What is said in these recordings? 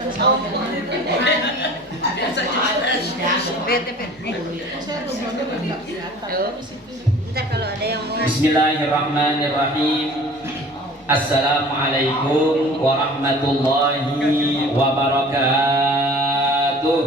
Bismillahirrahmanirrahim. Assalamualaikum warahmatullahi wabarakatuh.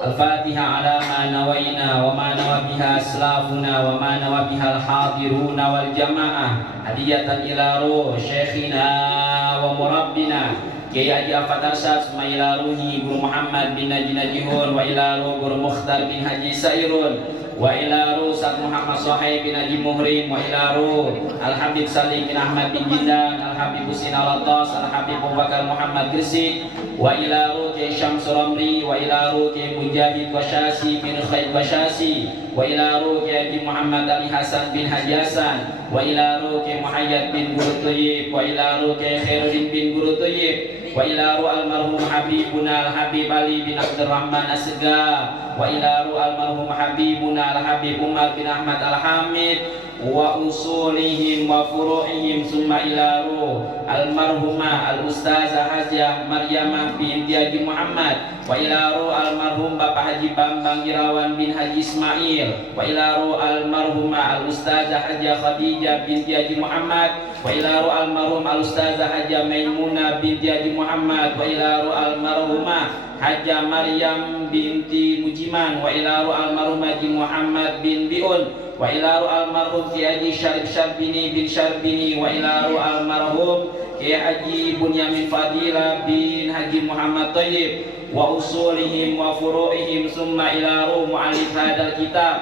Al-Fatihah ala ma nawaina wa ma nawa biha aslafuna wa ma nawa biha al-hadiruna wal jamaah hadiyatan ila ruh syekhina wa murabbina Kiai Haji Afat Arsyad summa ila ruhi Guru Muhammad bin Naji Najihun wa ila ruh Guru Mukhtar bin Haji Sairun wa ila ruh Ustaz Muhammad Sohaib bin Haji Muhrim wa ila ruh Al-Habib Salim bin Ahmad bin Jindan Al-Habib Husin Al-Atas Al-Habib Abu Bakar Muhammad Gresik wa ila ruh Kiai Syamsul Ramli wa ila ruh Kiai Mujahid Wasyasi bin Khaid Wasyasi wa ila ruh Kiai Muhammad Ali Hasan bin Haji Hasan wa ila ruh Kiai Muhayyad bin Guru Thayyib wa ila ruh Kiai Khairuddin bin Guru Thayyib wa ila ruh almarhum Habibuna Al-Habib Ali bin Abdurrahman Asgar wa ila ruh almarhum Habibuna Al-Habib Umar bin Ahmad Al-Hamid wa usulihim wa furu'ihim summa ila ruh almarhumah Al-Ustazah Hajjah Maryamah binti Haji Muhammad wa ila ruh almarhum Bapak Haji Bambang Irawan bin Haji Ismail wa ila ruh almarhumah Al-Ustazah Hajjah Khadijah binti Haji Muhammad wa ila ruh almarhum Al-Ustazah Hajjah Maimunah binti Haji Muhammad wa ila ruh almarhumah Hajjah Maryam binti Mujiman wa ila ruh almarhum Haji Muhammad bin Biun wa ila ruh almarhum Kiai Haji Syarif Syarbini bin Syarbini wa ila ruh almarhum Kiai Haji Bunyamin Fadila bin Haji Muhammad Thayyib wa usulihim wa furu'ihim summa ila ruh mu'alif hadal kitab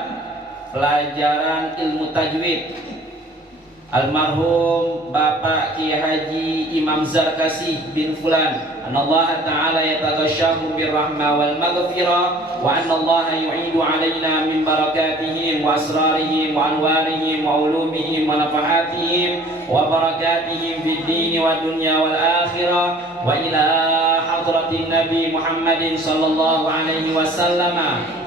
pelajaran ilmu tajwid almarhum Bapak Kiai Haji Imam Zarkasi bin Fulan anallaha ta'ala yataghashshahum birrahmah wal maghfirah wa anallaha yu'idu alaina min barakatihim wa asrarihim wa anwarihim wa ulumihim wa nafahatihim wa barakatihim fid din wa dunya wal akhirah wa ila hadratin Nabi Muhammadin sallallahu alaihi wasallam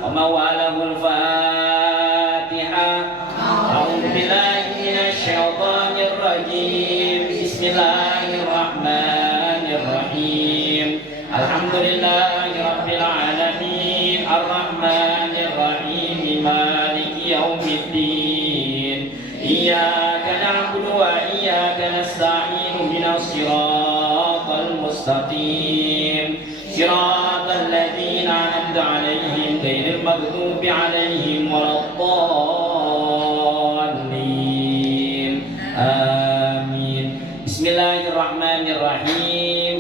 wa mawalahul Fatihah. A'udzu billahi minasyaitonir rajim. Bismillahirrahmanirrahim. Alhamdulillahirabbil alamin arrahmanir rahim maliki yaumiddin. Iyyaka na'budu wa iyyaka nasta'in ihdinas siratal mustaqim. Siratal ladzina an'amta 'alaihim ghairil maghdubi 'alaihim waladdallin. Amin. Bismillahirrahmanirrahim.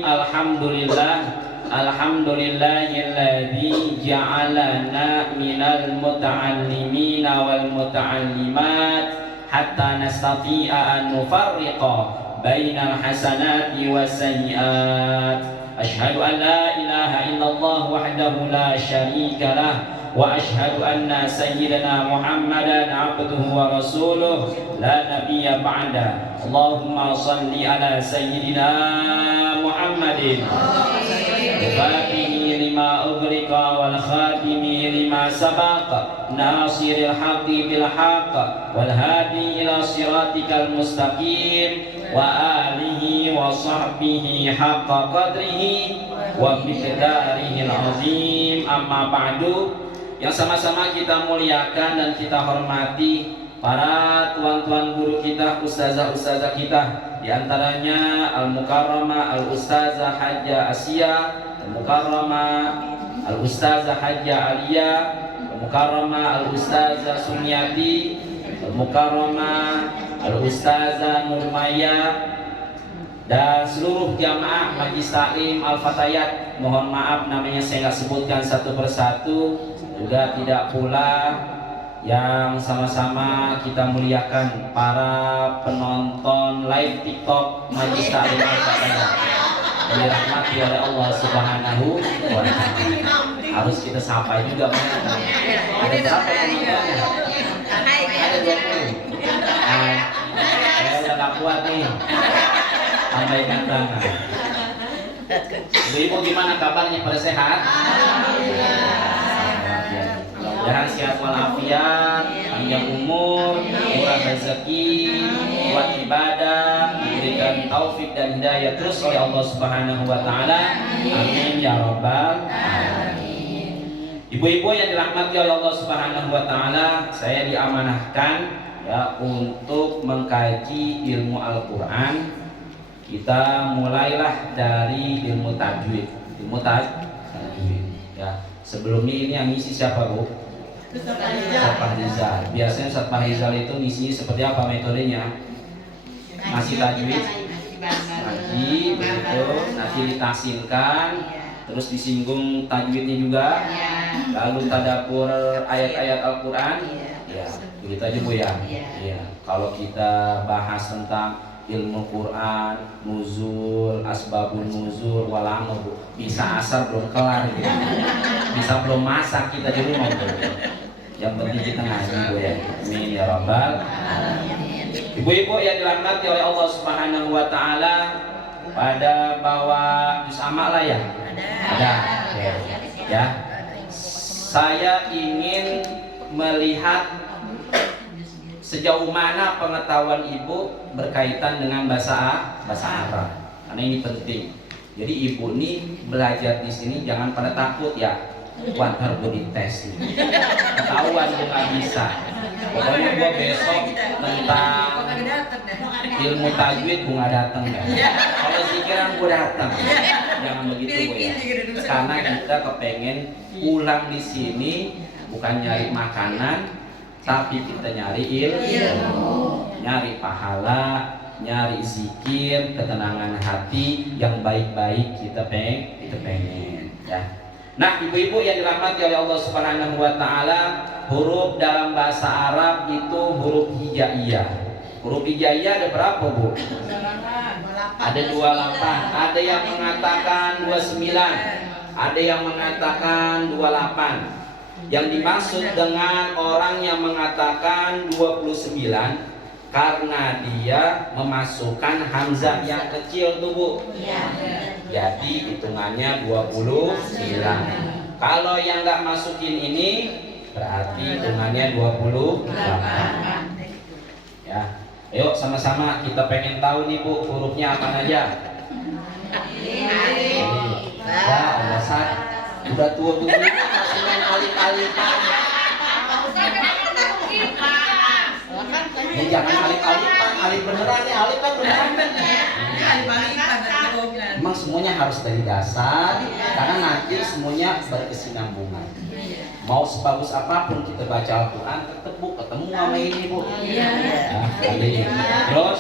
Alhamdulillahilladzi ja'alana minal muta'allimina wal muta'allimat hatta nastati'a an nufarriqa bainal hasanati was sayyi'at. Asyhadu an la ilaha illallah wahdahu la syarika lah wa asyhadu anna sayyidana Muhammadan abduhu wa rasuluh la nabiyya ba'da. Allahumma salli ala sayyidina Muhammadin Fatihi lima ughliqa wal khatimi lima sabaqa nasiril haqqi bil haqq wal hadi ila siratikal mustaqim wa alihi wa sahbihi haqqa qadrihi wa miqdarihil azim. Amma ba'du. Yang sama-sama kita muliakan dan kita hormati para tuan-tuan guru kita, ustazah-ustazah kita, di antaranya Al-Mukarramah Al-Ustazah Hajjah Asia, Al-Mukarramah Al-Ustazah Hajjah Alia, Al-Mukarramah Al-Ustazah Sumiati, Al-Mukarramah Al-Ustazah Nurmaya, dan seluruh jamaah Majlis Taklim Al-Fatayat. Mohon maaf namanya saya nggak sebutkan satu persatu, juga tidak pula yang sama-sama kita muliakan para penonton live TikTok Majlis Taklim Al-Fatayat. Dirahmati oleh Allah Subhanahu wa Ta'ala. Harus kita sapa juga. Ada berapa penontonnya? Ada 20. Saya udah gak kuat nih. Sampaikan tangan. Ibu gimana kabarnya, pada sehat? Jangan sehat walafiat, panjang umur, murah rezeki, kuat ibadah, taufik dan hidayah terus oleh Allah Subhanahu wa taala. Amin ya rabbal alamin. Ibu-ibu yang dirahmati oleh Allah Subhanahu wa taala, saya diamanahkan ya untuk mengkaji ilmu Al-Qur'an. Kita mulailah dari ilmu tajwid. Ilmu tajwid ya. Sebelumnya ini yang ngisi siapa, Bu? Ustaz Fahrizal. Biasanya Ustaz Fahrizal itu ngisinya seperti apa metodenya? Masih tajwid, ngaji, begitu, nanti ditasinkan, terus disinggung tajwidnya juga, lalu tadabbur ayat-ayat Al-Quran, ya, begitu aja Bu ya. Ya, kalau kita bahas tentang ilmu Quran, nuzul, asbabun nuzul, walamur, bisa asar belum kelar gitu. Bisa belum masak kita di rumah Bu. Yang penting kita ngaji Bu ya. Amin ya rabbal alamin. Ibu-ibu yang dirahmati oleh Allah Subhanahu wa taala, pada bawa juz amma lah ya? Ada. Ya. Saya ingin melihat sejauh mana pengetahuan ibu berkaitan dengan bahasa Arab. Karena ini penting. Jadi ibu nih belajar di sini jangan pada takut ya. Water body test nih. Ketahuan gue nggak bisa. Pokoknya gue besok tentang ilmu tajwid gue nggak datang ya. Kalau zikiran gue datang. Jangan begitu gue ya. Karena kita kepengen pulang di sini bukan nyari makanan, tapi kita nyari ilmu, nyari pahala, nyari zikir, ketenangan hati yang baik-baik kita pengen ya. Nah, ibu-ibu yang dirahmati oleh Allah Subhanahu wa taala, huruf dalam bahasa Arab itu huruf hijaiyah. Huruf hijaiyah ada berapa, Bu? Ada 28. Ada yang mengatakan 29. Ada yang mengatakan 28. Yang dimaksud dengan orang yang mengatakan 29 karena dia memasukkan hamzah yang kecil tuh Bu. Jadi hitungannya 29. Kalau yang nggak masukin ini berarti hitungannya 28. Ya. Ayo sama-sama kita pengen tahu nih Bu, hurufnya apa aja? Ya, Allah udah tua begini masih main alif-alifan. Ya jangan alif-alifan, alif beneran nih, alif kan beneran. Emang semuanya harus dari dasar, karena nanti semuanya berkesinambungan. Mau sebagus apapun kita baca Al-Quran, tetap Bu ketemu sama ini Bu. Terus,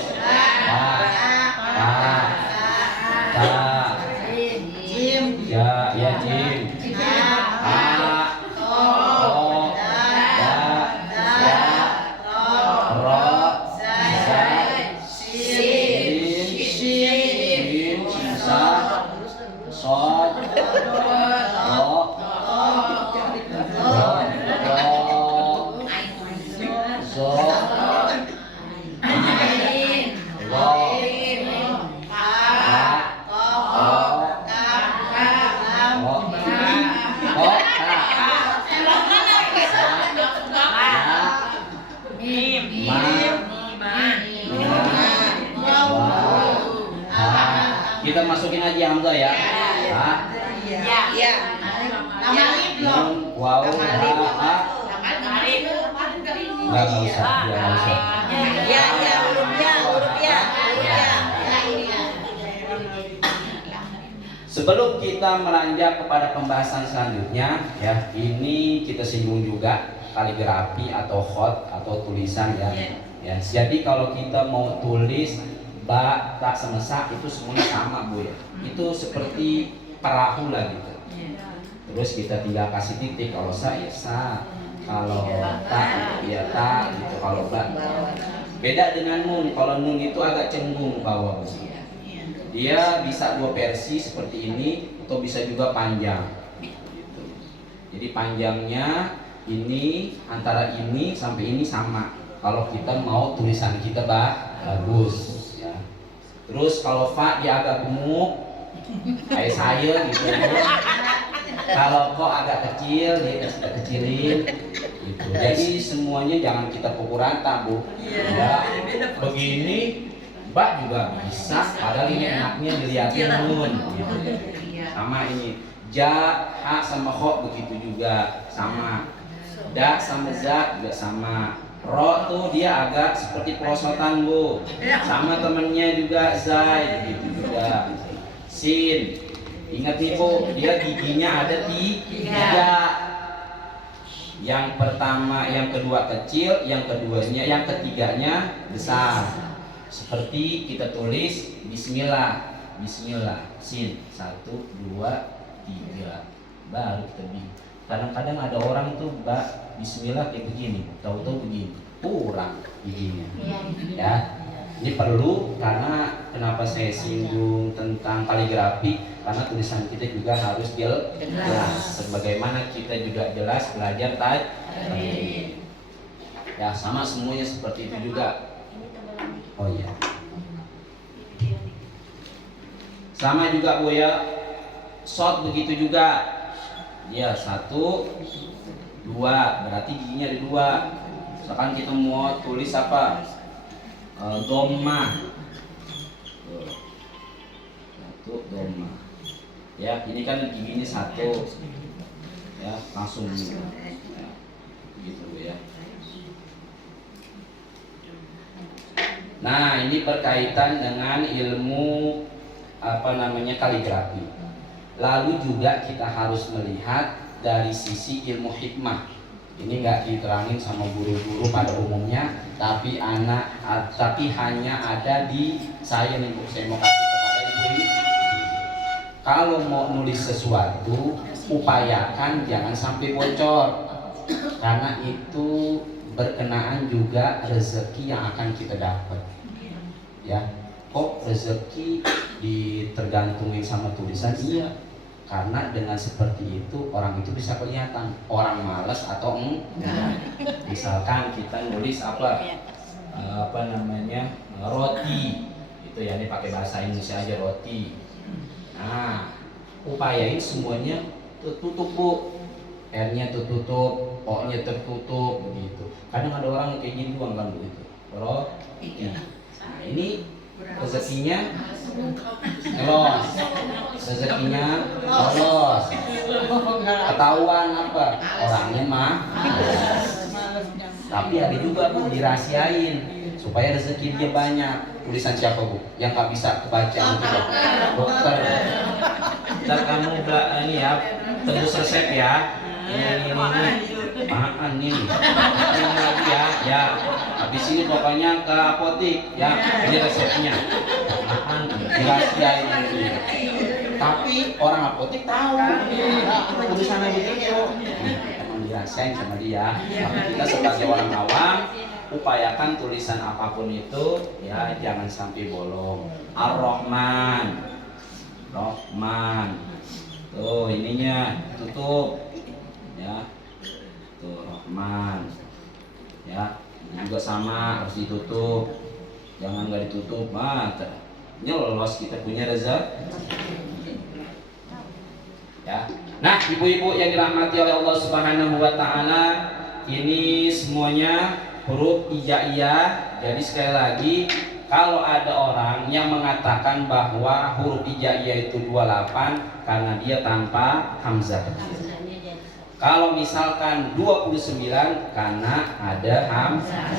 jim, ya jim, kita masukin aja hamzah ya. Nama alif belum? Wow, nggak usah, Ya, huruf ya. Sebelum kita melanjut kepada pembahasan selanjutnya, ya, ini kita singgung juga kaligrafi atau khot atau tulisan ya. Ya, jadi kalau kita mau tulis ba, ta, sama sa itu semuanya sama Bu ya. Itu seperti perahu lah gitu. Terus kita tinggal kasih titik, kalau sa ya sa, kalau ta ya ta gitu, kalau ba. Beda dengan nun, kalau nun itu agak cenggung bawah. Dia bisa dua versi seperti ini atau bisa juga panjang. Jadi panjangnya ini antara ini sampai ini sama. Kalau kita mau tulisan kita bagus. Terus kalau fa dia agak gemuk kayak saya gitu. Kalau kok agak kecil dia kita kecilin gitu. Jadi semuanya jangan kita pukul rata Bu. Ya, begini Ba juga bisa, padahal ini enaknya dilihatin nun gitu. Sama ini ja, ha sama kho begitu juga sama. Da sama za juga sama. Ro tuh dia agak seperti perosotan bu, sama temennya juga zai begitu juga. Sin, ingat nih bu, dia giginya ada tiga. Yang pertama, yang kedua kecil, yang ketiganya besar. Seperti kita tulis Bismillah, Bismillah, sin 1, 2, 3, baru kita bingung. Kadang-kadang ada orang tuh Bismillah kayak begini, tahu-tahu begini, kurang giginya. Ya, ini perlu, karena kenapa saya singgung tentang kaligrafi, karena tulisan kita juga harus jelas. Sebagaimana kita juga jelas belajar tajwid. Ya, sama semuanya seperti itu juga. Oh iya. Sama juga bu ya. Shot begitu juga. Ya 1, 2, berarti giginya ada 2. Misalkan kita mau tulis apa? Doma. 1 doma. Ya, ini kan giginya 1. Ya, langsung gitu. Ya, gitu ya. Nah, ini berkaitan dengan ilmu kaligrafi. Lalu juga kita harus melihat dari sisi ilmu hikmah. Ini nggak diterangin sama guru-guru pada umumnya, tapi hanya ada di saya nih Bu. Saya mau kasih kepada ibu. Kalau mau nulis sesuatu, upayakan jangan sampai bocor, karena itu berkenaan juga rezeki yang akan kita dapat. Ya, kok rezeki ditergantungin sama tulisan? Iya, karena dengan seperti itu orang itu bisa kelihatan orang malas atau enggak. Misalkan kita nulis roti, itu ya, ini pakai bahasa Indonesia aja, roti. Nah, upayain semuanya tertutup bu, R-nya tertutup, O-nya tertutup begitu. Kadang ada orang kayak gini doang kan begitu. Roti. Nah, ini rezekinya los, rezekinya lolos, ketahuan apa orangnya mah. Tapi ada juga bu dirahasiain supaya rezeki dia banyak. Tulisan siapa bu? Yang nggak bisa kebaca untuk dokter. Ntar kamu ini ya tembus resep ya. Ini makan nih. Ini lagi ya. Habis ini pokoknya ke apotik ya. Ini resepnya. Makan dirahasiain itu. Tapi orang apotik tahu tulisannya begitu. Emang dirahasiain sama dia. Tapi kita sebagai orang awam upayakan tulisan apapun itu ya jangan sampai bolong. Ar-Rahman, Rahman. Tuh ininya tutup. Ya, tuh Rahman. Ya, ini juga sama harus ditutup. Jangan nggak ditutup, ini lolos kita punya rezeki. Ya. Nah, ibu-ibu yang dirahmati oleh Allah Subhanahu wa taala, ini semuanya huruf hijaiyah. Jadi sekali lagi, kalau ada orang yang mengatakan bahwa huruf hijaiyah itu 28 karena dia tanpa hamzah kecil. Kalau misalkan 29 karena ada hamzah.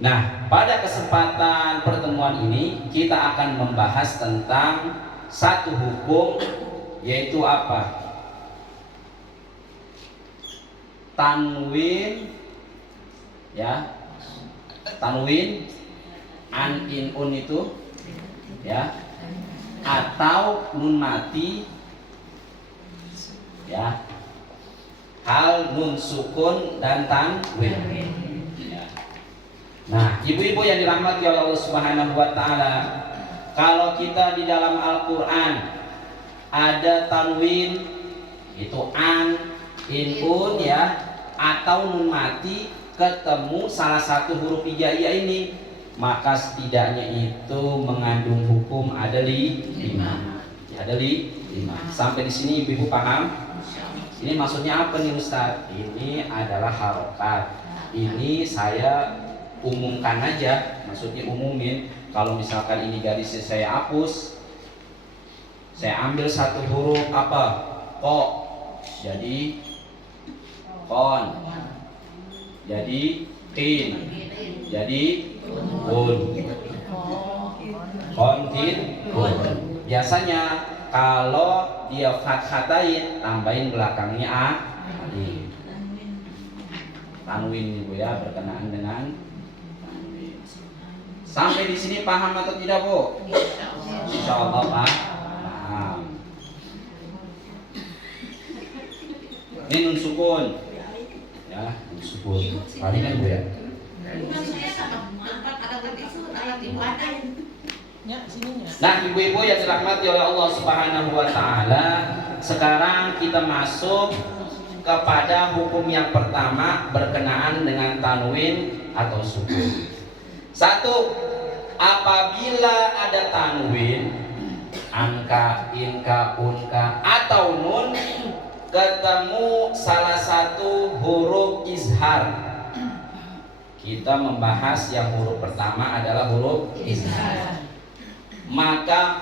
Nah, pada kesempatan pertemuan ini kita akan membahas tentang satu hukum, yaitu apa? Tanwin, ya, tanwin, an, in, un itu, ya, atau nun mati, ya, hal, nun sukun dan tanwin. Ya. Nah, ibu-ibu yang dirahmati oleh Allah Subhanahu wa taala, kalau kita di dalam Al-Qur'an ada tanwin itu an, in, un ya, atau nun mati ketemu salah satu huruf hijaiyah ini, maka setidaknya itu mengandung hukum ada 5. Ada 5. Sampai di sini ibu-ibu paham? Ini maksudnya apa nih Ustaz? Ini adalah harokat. Ini saya umumkan aja, maksudnya umumin. Kalau misalkan ini garisnya saya hapus, saya ambil satu huruf apa? Ko. Jadi kon. Jadi tin. Jadi kun. Kontin kun. Biasanya kalau dia fathatain, tambahin belakangnya alif. Tanwin ibu ya, berkenaan dengan tanwin. Sampai di sini paham atau tidak Bu? Insya Allah paham. Ini nun sukun, ya nun sukun. Palingan Bu ya. Nah ibu-ibu yang dirahmati oleh Allah Subhanahu Wa Taala, sekarang kita masuk kepada hukum yang pertama berkenaan dengan tanwin atau sukun. Satu, apabila ada tanwin, angka, inka, unka atau nun ketemu salah satu huruf izhar. Kita membahas yang huruf pertama adalah huruf izhar. Maka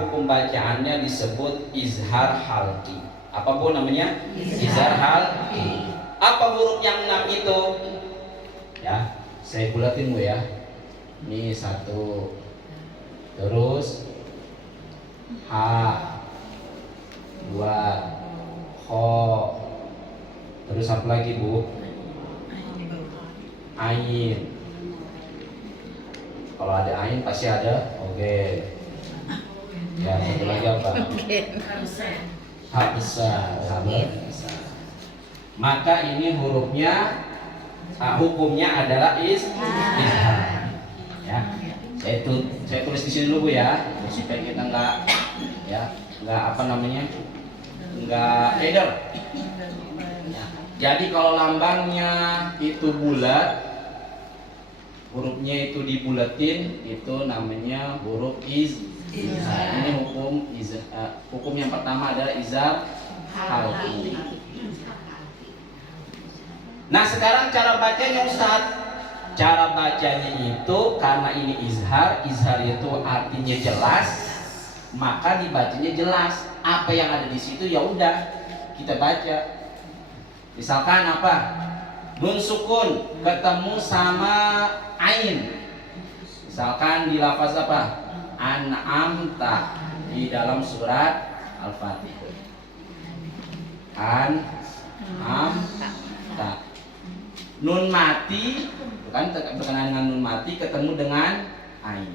hukum bacaannya disebut izhar halqi. Apa Bu namanya? Izhar halqi. Apa huruf yang 6 itu? Ya, saya bulatin Bu ya. Ini 1. Terus H, 2, Kho. Terus apa lagi Bu? Ain. Kalau ada ain pasti ada oke. Ya, satu lagi apa? Habsa. Maka ini hurufnya, hukumnya adalah izhar. Ya, saya tulis di sini dulu Bu ya, supaya kita nggak beda. Ya. Jadi kalau lambangnya itu bulat, hurufnya itu dibulatin, itu namanya huruf izhar. Ini hukum izhar. Hukum yang pertama adalah izhar halqi. Nah sekarang cara bacanya Ustaz. Cara bacanya itu karena ini izhar itu artinya jelas, maka dibacanya jelas. Apa yang ada di situ ya udah kita baca. Misalkan apa? Nun sukun ketemu sama ain. Misalkan di lafaz apa? An'amta di dalam surat Al-Fatihah. An'amta. Nun mati, bukan berkenaan dengan nun mati ketemu dengan ain.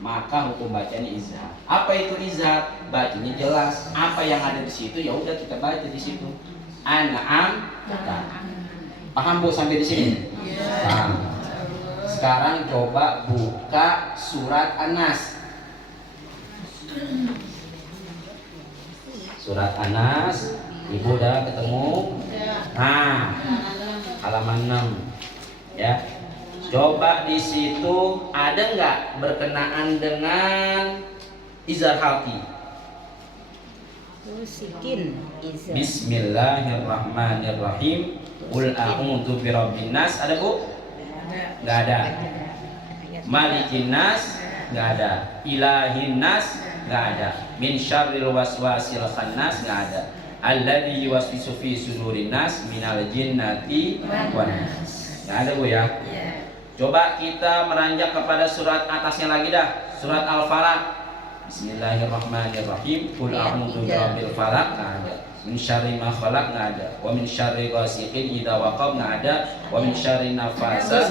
Maka hukum bacanya izhar. Apa itu izhar? Bacanya jelas. Apa yang ada di situ ya udah kita baca di situ. An'amta. Paham Bu sampai di sini? Paham. Sekarang coba buka surat An-Nas. Surat An-Nas, Ibu udah ketemu? Nah, halaman 6. Ya. Coba di situ ada nggak berkenaan dengan izhar halqi? Bismillahirrahmanirrahim. Qul a'udzu birabbin nas. Ada Bu? Enggak ada. Malikin nas? Enggak ada. Ilahin nas? Enggak ada. Min syarril waswasil khannas? Enggak ada. Alladzi yuwaswisu fi sudurin nas minal jinnati wan nas. Enggak ada Bu ya? Coba kita meranjak kepada surat atasnya lagi dah. Surat Al-Falaq. Bismillahirrahmanirrahim. Qul a'udzu birabbil falaq. Enggak ada. Min syarri ma khalaq, nggak ada. Wa min syarri ghasiqin idza waqab, nggak ada. Wa min syarri nafasa.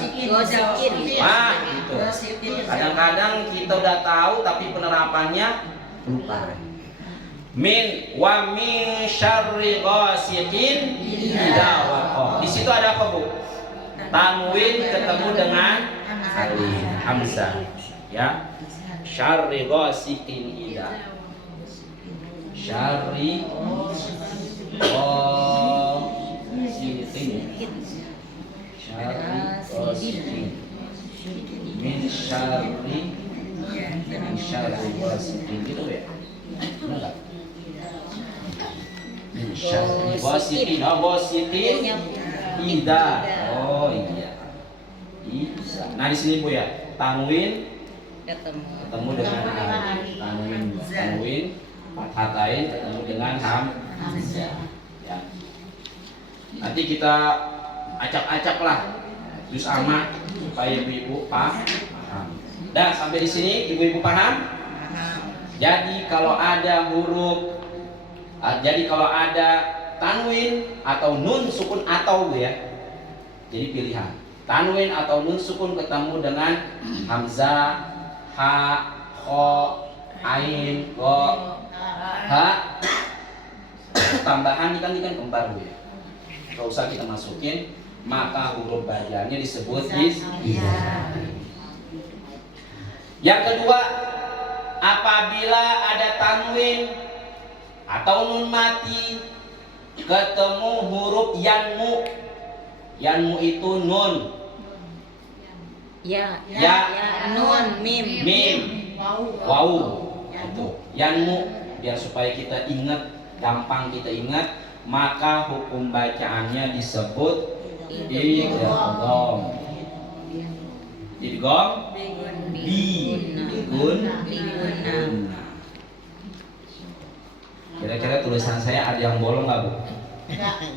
Wah, itu. Kadang-kadang kita udah tahu tapi penerapannya lupa. Min syarri ghasiqin idza waqab. Di situ ada apa Bu? Tanwin ketemu dengan alif hamzah. Ya. Syarri ghasiqin idza. Syarri ghasiqin. Min syarri ghasiqin. Gitu ya? Benar enggak? Min syarri ghasiqin. Ghasiqin idza. Oh iya. Nah di sini Bu ya. tanwin Ketemu dengan tanwin fathatain ketemu dengan hamzah. Ya. Nanti kita acak-acak lah juz amma supaya ibu-ibu paham. Dah sampai di sini ibu-ibu paham? Jadi kalau ada tanwin atau nun sukun atau ya. Jadi pilihan. Tanwin atau nun sukun ketemu dengan hamzah, ha, kho, ain, go, ha. Tambahan ini kan kembar ya. Gak usah kita masukin, maka huruf bajanya disebut izhar. Yang kedua, apabila ada tanwin atau nun mati ketemu huruf yanmu. Yanmu itu nun. Ya, nun, mim, wau. Itu. Yanmu biar supaya kita ingat, gampang kita ingat, maka hukum bacaannya disebut idgham. Idgham bigun. Kira-kira tulisan saya ada yang bolong nggak, Bu?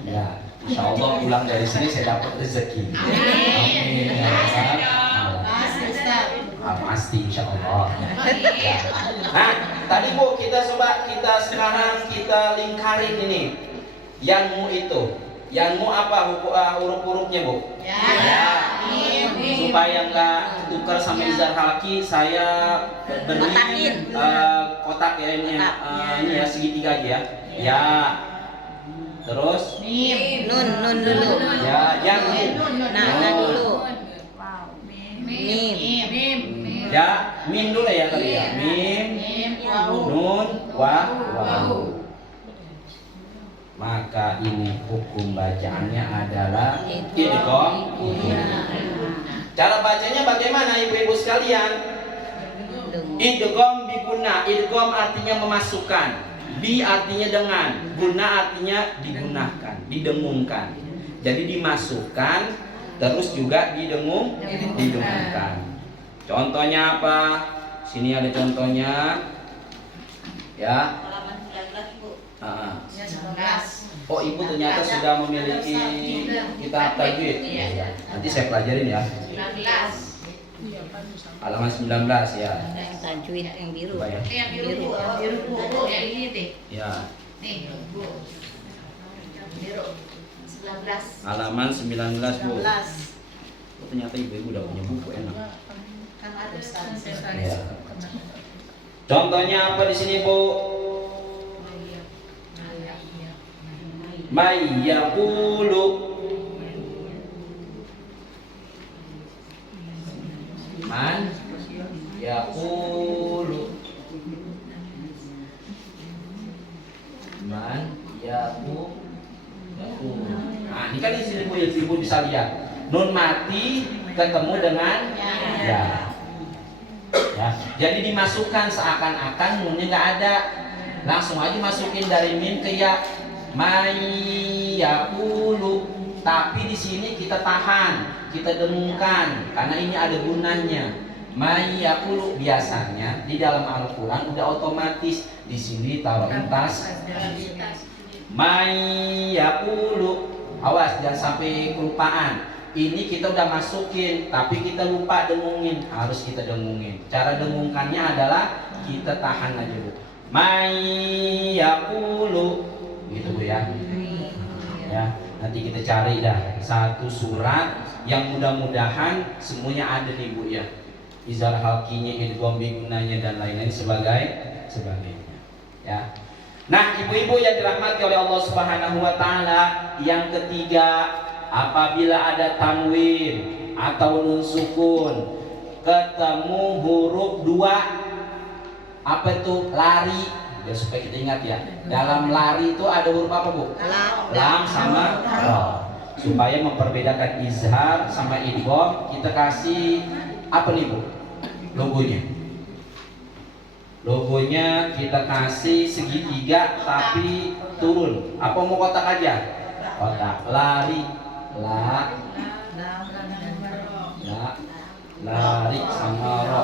Ya, insya Allah pulang dari sini saya dapat rezeki. Amin. Pasti insya Allah. Nah, tadi Bu kita sekarang lingkarin ini. Yanmu itu, yanmu apa huruf-hurufnya, Bu? Ya. Supaya nggak tukar sama izhar halki, saya beri kotak ya ini ya segitiga aja ya. Ya. Terus nun dulu. Ya, yang Nah dulu. Mim. Ya, mim dulu ya tadi ya. Mim, nun, waw. Maka ini hukum bacaannya adalah idgham. Cara bacanya bagaimana ibu-ibu sekalian? Idgham biguna. Idgham artinya memasukkan. Bi artinya dengan, guna artinya digunakan, didengungkan. Jadi dimasukkan, terus juga didengungkan. Contohnya apa? Sini ada contohnya. Ya. Oh, ibu ternyata sudah memiliki kitab tajwid. Nanti saya pelajarin ya. 19. Halaman 19 ya. Tajwid yang biru. Ya. Yang biru Bu. Yang ini deh. Ya. Nih, Bu. Biru. 19. Halaman 19, Bu. Oh, ternyata ibu-ibu udah punya buku, enak. Kan ada Ustaz. Ya. Contohnya apa di sini, Bu? May yaqulu. Man yaqulu. Man yaqulu. Nah, ini kan di sini Bu, ibu bisa lihat. Nun mati ketemu dengan ya. Ya, jadi dimasukkan seakan-akan nunnya nggak ada. Langsung aja masukin dari mim ke ya. May yaqulu. Tapi di sini kita tahan, kita dengungkan karena ini ada gunanya. May yaqulu biasanya di dalam Al-Qur'an udah otomatis di sini taruh tas. May yaqulu. Awas jangan sampai kelupaan. Ini kita udah masukin tapi kita lupa dengungin, harus kita dengungin. Cara dengungkannya adalah kita tahan aja, Bu. May yaqulu. Gitu, Bu ya. Ya, nanti kita cari dah satu surat yang mudah-mudahan semuanya ada nih, Bu ya. Izhar halkinya, idgham bigunanya dan lain-lain sebagainya. Ya. Nah, ibu-ibu yang dirahmati oleh Allah Subhanahu wa taala, yang ketiga, apabila ada tanwin atau nun sukun ketemu huruf dua, apa itu? Lari. Ya, supaya kita ingat ya. Dalam lari itu ada huruf apa, Bu? Lam sama ra. Supaya memperbedakan izhar sama idgham, kita kasih apa nih, Bu? Logonya. Logonya kita kasih segitiga tapi turun. Apa mau kotak aja? Kotak. Lari. La Lari sama ro.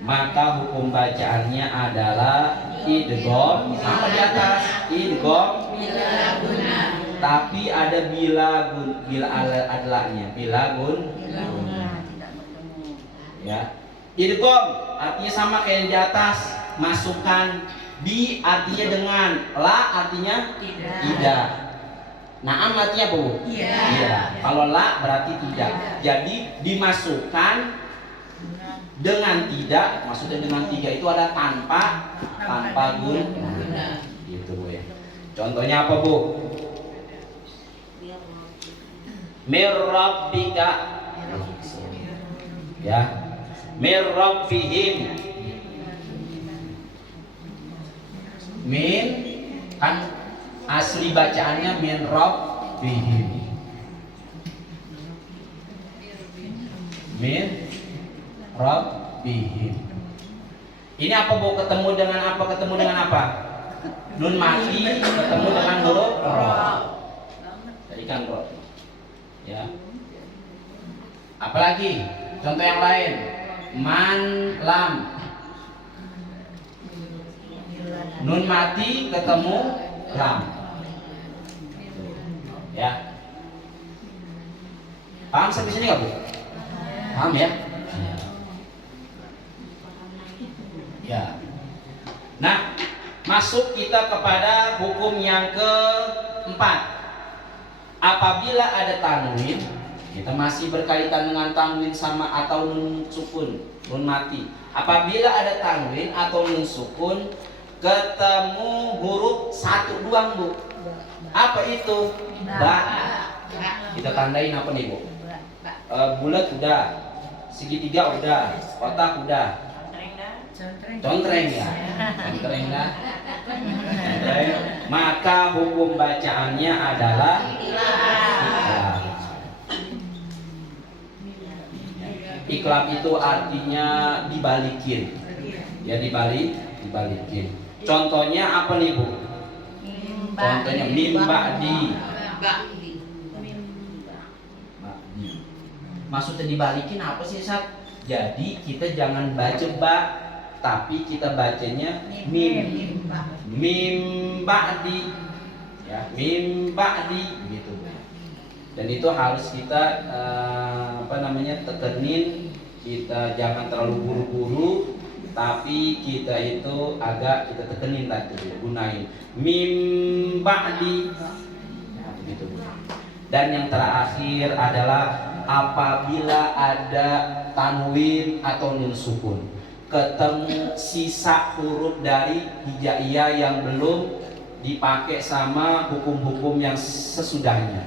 Maka hukum bacaannya adalah idgham. Apa di atas? Idgham. Tapi ada bilagun, bila adlanya, bilagun. Ya. Idgham artinya sama kayak yang di atas, masukkan. Bi artinya dengan, la artinya tidak. Naam artinya apa, Bu? Iya. Kalau la berarti tidak. Jadi dimasukkan dengan tidak, maksudnya dengan tiga itu ada tanpa guna. Gitu, Bu ya. Contohnya apa, Bu? Mir rabbika. Ya. Mir rabbihim. Min kan asli bacaannya min rabbihim. Min rabbihim. Ini apa, Bu? Ketemu dengan apa? Ketemu dengan apa? Nun mati ketemu dengan huruf ra. Jadikan ra. Ya. Apalagi? Contoh yang lain. Man lam. Nun mati ketemu lam. Ya. Paham sampai sini nggak, Bu? Paham ya? Ya. Nah, masuk kita kepada hukum yang keempat. Apabila ada tanwin, kita masih berkaitan dengan tanwin sama atau nun sukun, nun mati. Apabila ada tanwin atau nun sukun, ketemu huruf satu doang, Bu. Apa itu? Ba. Kita tandain apa nih, Bu? Bulat udah, segitiga udah, kotak udah. Contreng ya. Contreng dah. Contreng. Maka hukum bacaannya adalah iklab. Iklab itu artinya dibalikin. Ya, dibalikin. Contohnya apa nih, Bu? Contohnya mim ba'di. Maksudnya dibalikin apa sih, Sat? Jadi kita jangan baca ba, tapi kita bacanya mim. Mim ba'di. Ya, mim ba'di gitu. Dan itu harus kita tekenin. Kita jangan terlalu buru-buru, tapi kita itu agak kita tekenin tadi, gunain mim ba'di. Nah, begitu. Dan yang terakhir adalah apabila ada tanwin atau nun sukun, ketemu sisa huruf dari hijaiyah yang belum dipakai sama hukum-hukum yang sesudahnya,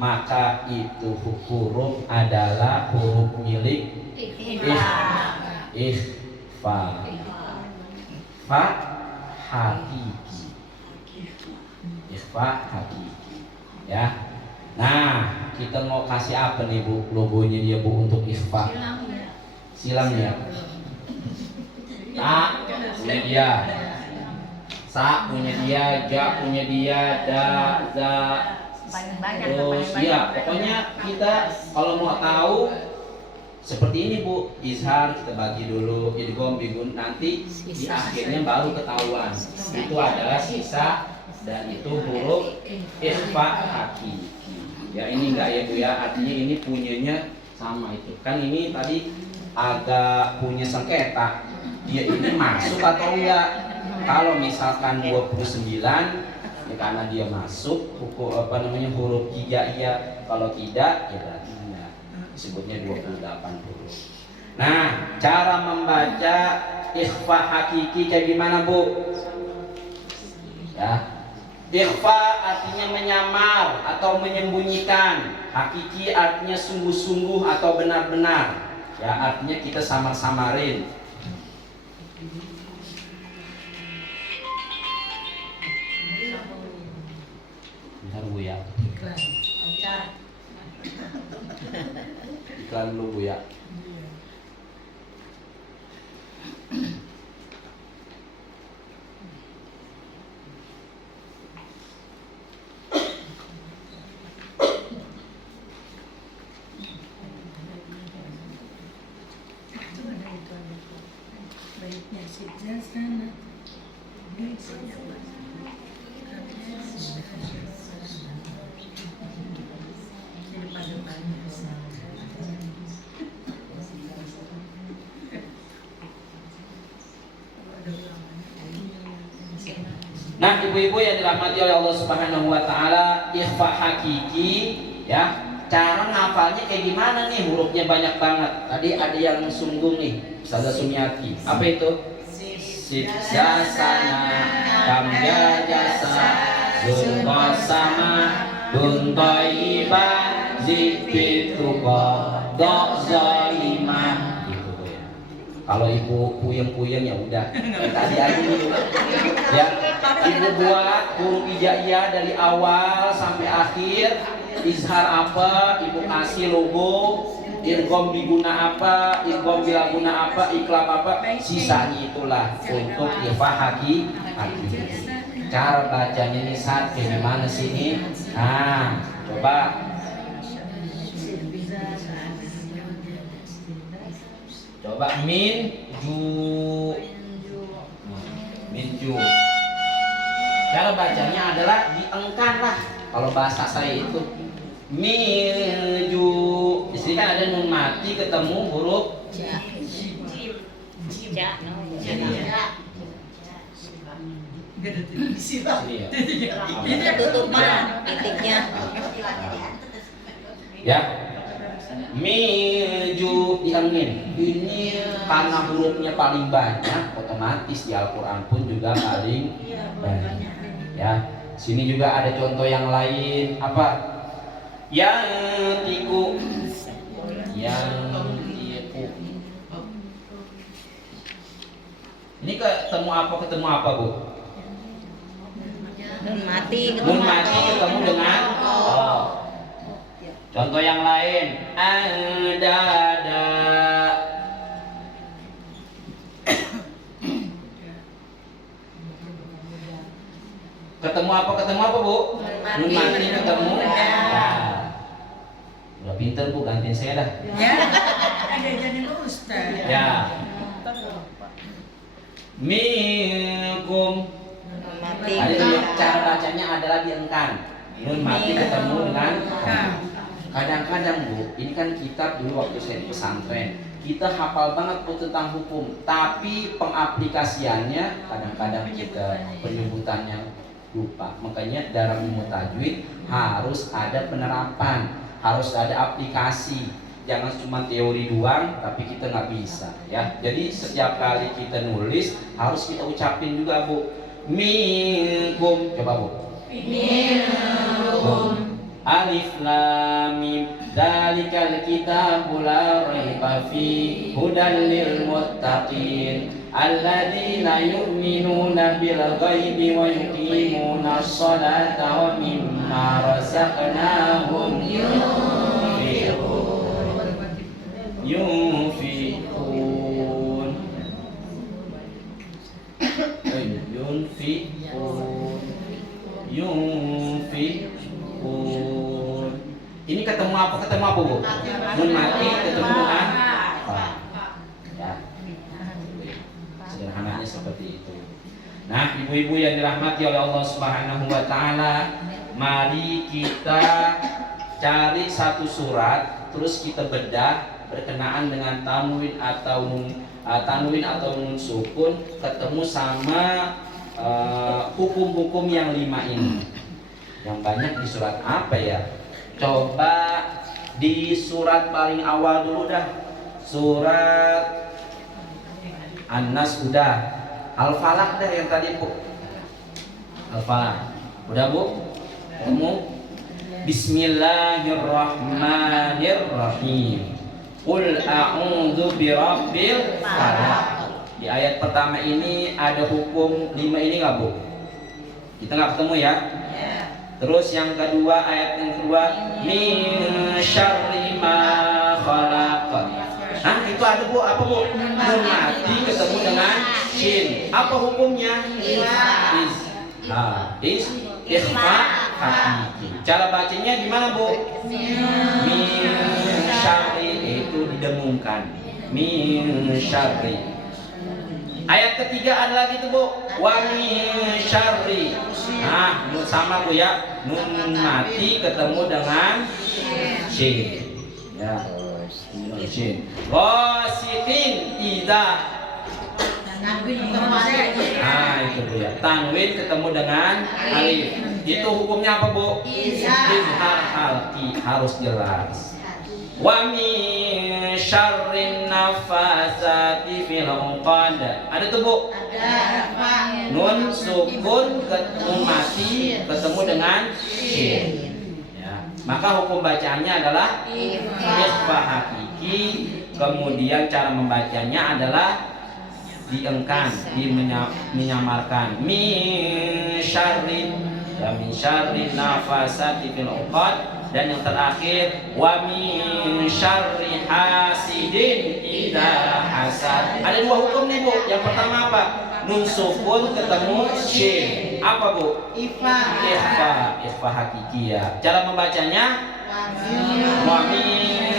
maka itu huruf adalah huruf milik ikhfa. Fa hakiki. Ikhfa hakiki. Ya. Nah, kita mau kasih apa nih, Bu? Logonya dia, Bu, untuk ikhfa. Silang ya. Ta punya dia. Sa punya dia, ja punya dia, da, za. Terus ya, pokoknya kita kalau mau tahu seperti ini, Bu, izhar kita bagi dulu, idgham bigun, nanti di akhirnya baru ketahuan itu adalah sisa dan itu huruf ikhfa hakiki. Ya, ini enggak ya, Bu ya, artinya ini punyanya sama itu. Kan ini tadi agak punya sengketa, dia ini masuk atau enggak. Kalau misalkan 29 ya karena dia masuk hukum huruf hijaiyah, kalau tidak ya berarti enggak. Disebutnya 28 huruf. Nah, cara membaca ikhfa hakiki kayak gimana, Bu? Ya. Ikhfa artinya menyamar atau menyembunyikan. Hakiki artinya sungguh-sungguh atau benar-benar. Ya, artinya kita samar-samarin. Bentar, Bu ya. Iklan dulu, Bu ya. Nah, ibu-ibu yang dirahmati oleh Allah Subhanahu wa taala, ikhfa hakiki ya. Cara ngafalnya kayak gimana nih? Hurufnya banyak banget. Tadi ada yang sungguh nih, Ustazah Sumiati. Apa itu? Sip jasana, kamja jasa, zul sama, dun toiban, zikituko, dok zaimah. Gitu Bu ya. Kalau ibu puyeng-puyeng ya udah. Tadi aja nih. Ya, ibu buat huruf hijaiyah dari awal sampai akhir. Izhar apa, ibu kasih logo, idgham diguna apa, idgham bila guna apa, iklab apa, sisanya itulah untuk ikhfa hakiki. Cara bacanya nih saat kayak gimana sih ini? Nah, coba. Coba min ju. Cara bacanya adalah diengkan lah. Kalau bahasa saya itu milju. Di sini kan ada nun mati ketemu huruf Ja. Ja. sini ya. Tutupan titiknya. Ya. Milju diangin. Ini karena hurufnya paling banyak, otomatis di Al-Qur'an pun juga paling banyak. Ya. Sini juga ada contoh yang lain apa? Yang tiku. Ini ketemu apa Bu? Nun mati Nun mati ketemu dengan oh. Contoh yang lain ada. Ketemu apa Bu? Nun mati ketemu. Nah. Udah pinter Bu, gantiin saya dah. Ya, ada jadi ustaz. Ya. Minkum. Nun mati. Cara bacanya adalah diengkan. Nun mati ketemu dengan. Kadang-kadang Bu, ini kan kitab dulu waktu saya di pesantren, kita hafal banget Bu tentang hukum, tapi pengaplikasiannya kadang-kadang kita penyebutannya lupa. Makanya dalam ilmu tajwid harus ada penerapan, harus ada aplikasi. Jangan cuma teori doang, tapi kita nggak bisa ya. Jadi setiap kali kita nulis harus kita ucapin juga Bu. Minkum, coba Bu. Minkum. Alif lam mim dzalikal kitabul la raiba fi hudan lil muttaqin alladzina yu'minuna bil ghaibi wa yuqimunas sholata wa mimma razaqnahum yunfiqun. Ini ketemu apa Bu? Nun mati ketemu dengan apa? Ya. Sederhananya seperti itu. Nah, ibu-ibu yang dirahmati oleh Allah Subhanahu wa taala, mari kita cari satu surat, terus kita bedah berkenaan dengan tanwin atau nun sukun, ketemu sama hukum-hukum yang 5 ini. Yang banyak di surat apa ya? Coba di surat paling awal dulu dah. Surat An-Nas udah. Al-Falaq dah yang tadi Bu. Al-Falaq. Udah Bu? Ketemu? Bismillahirrahmanirrahim. Qul a'udzu birabbil falaq. Di ayat pertama ini ada hukum 5 ini nggak Bu? Kita nggak ketemu ya? Terus yang kedua, ayat yang kedua, min syarri ma khalaq. Nah, itu ada Bu, apa Bu? Nun mati ketemu dengan shin. Apa hukumnya? Ikhfa hakiki. Cara bacanya gimana Bu? Min syarri itu didengungkan. Min syarri. Ayat ketiga ada lagi tuh Bu, wa min syarri. Nah, nun sama Bu ya. Nun mati ketemu dengan shin. Ya. Shin. Ghasiqin idza. Nah, itu Bu ya. Tanwin ketemu dengan alif. Itu hukumnya apa Bu? Izhar halqi, harus jelas. Wa min syarrin nafasati fil 'uqad. Ada tuh Bu? Ada. Nun sukun ketemu mati ketemu dengan shin. Ya. Maka hukum bacaannya adalah ikhfa hakiki. Kemudian cara membacanya adalah diengkan, menyamarkan. Min syarrin, ya min syarrin nafasati fil 'uqad. Dan yang terakhir wa min syarri hasidin idza hasad. Ada dua hukum nih Bu. Yang pertama apa? Nun sukun ketemu shin. Apa Bu? Ikhfa hakikiyah. Cara membacanya wa min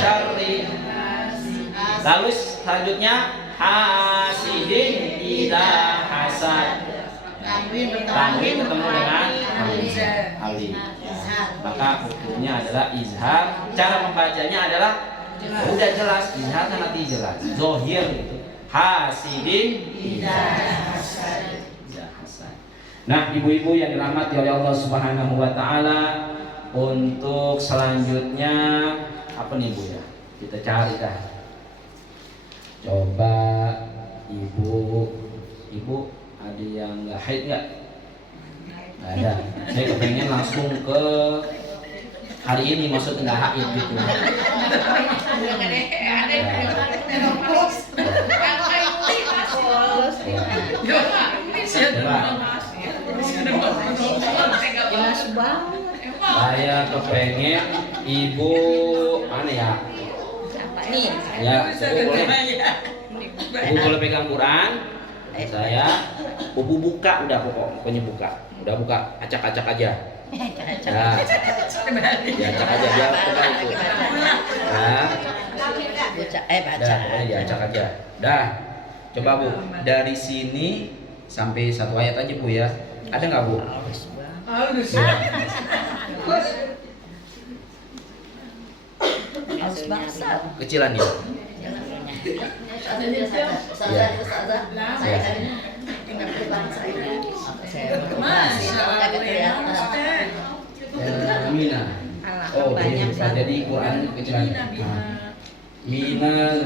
syarri. Lalu selanjutnya hasidin idza hasad. Tanwin ketemu dengan alif. Maka hukumnya adalah izhar. Cara membacanya adalah udah jelas, izhar kan nanti jelas. Zohir gitu. Hasidin idza hasad. Nah, ibu-ibu yang dirahmati oleh Allah Subhanahu wa taala, untuk selanjutnya apa nih Bu ya? Kita cari dah. Coba ibu ada yang nggak haid nggak? Nggak ada. Saya kepengen langsung ke hari ini, maksudnya nggak haid gitu. Saya kepengen ibu mana ya? Nih. Ya, ibu boleh. Ibu boleh pegang Quran. Saya ibu buka, udah pokoknya buka. Udah buka, acak-acak aja. Ya, acak aja dia buka itu. Nah, Baca. pokoknya diacak aja. Dah, coba Bu, dari sini sampai satu ayat aja Bu ya. Ada nggak Bu? Harus bangsa. Kecilan ya. Mina. Oh, jadi Quran kecilan. Minal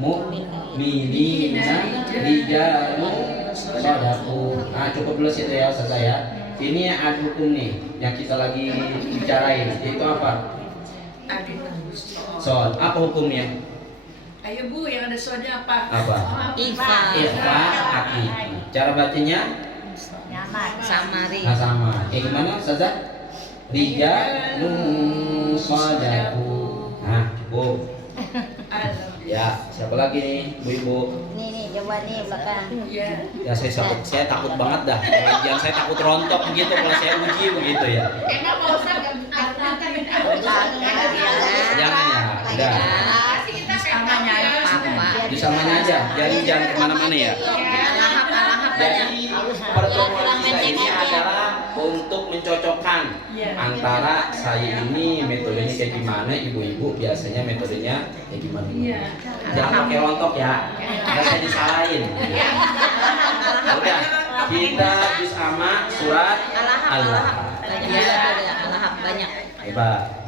mu'minina rijalun sadaqu. Nah, cukup dulu situ ya Ustaz ya. Ini ada hukum nih yang kita lagi bicarain. Itu apa? Soal apa hukumnya? Ayo Bu, yang ada soalnya apa? Apa? Ikhfa. Ikhfa hakiki. Cara bacanya? Samari. Nah, sama. Gimana Ustazah? Rijalun sadaqu. Nah, cukup. Ya, siapa lagi nih, Bu-ibu? Nih, coba nih belakang. Ya saya takut banget dah. Kalau saya takut rontok begitu kalau saya uji begitu ya. Emang mau usah Jangan ya, udah. Disamanya aja, jangan kemana-mana ya. Jadi pertemuan kita ini adalah untuk mencocokkan antara saya ini metodenya kayak gimana, ibu-ibu biasanya metodenya kayak gimana. Jangan pakai rontok ya, nggak saya disalahin. Udah, kita juz amma surat Allah. Banyak. Hebat.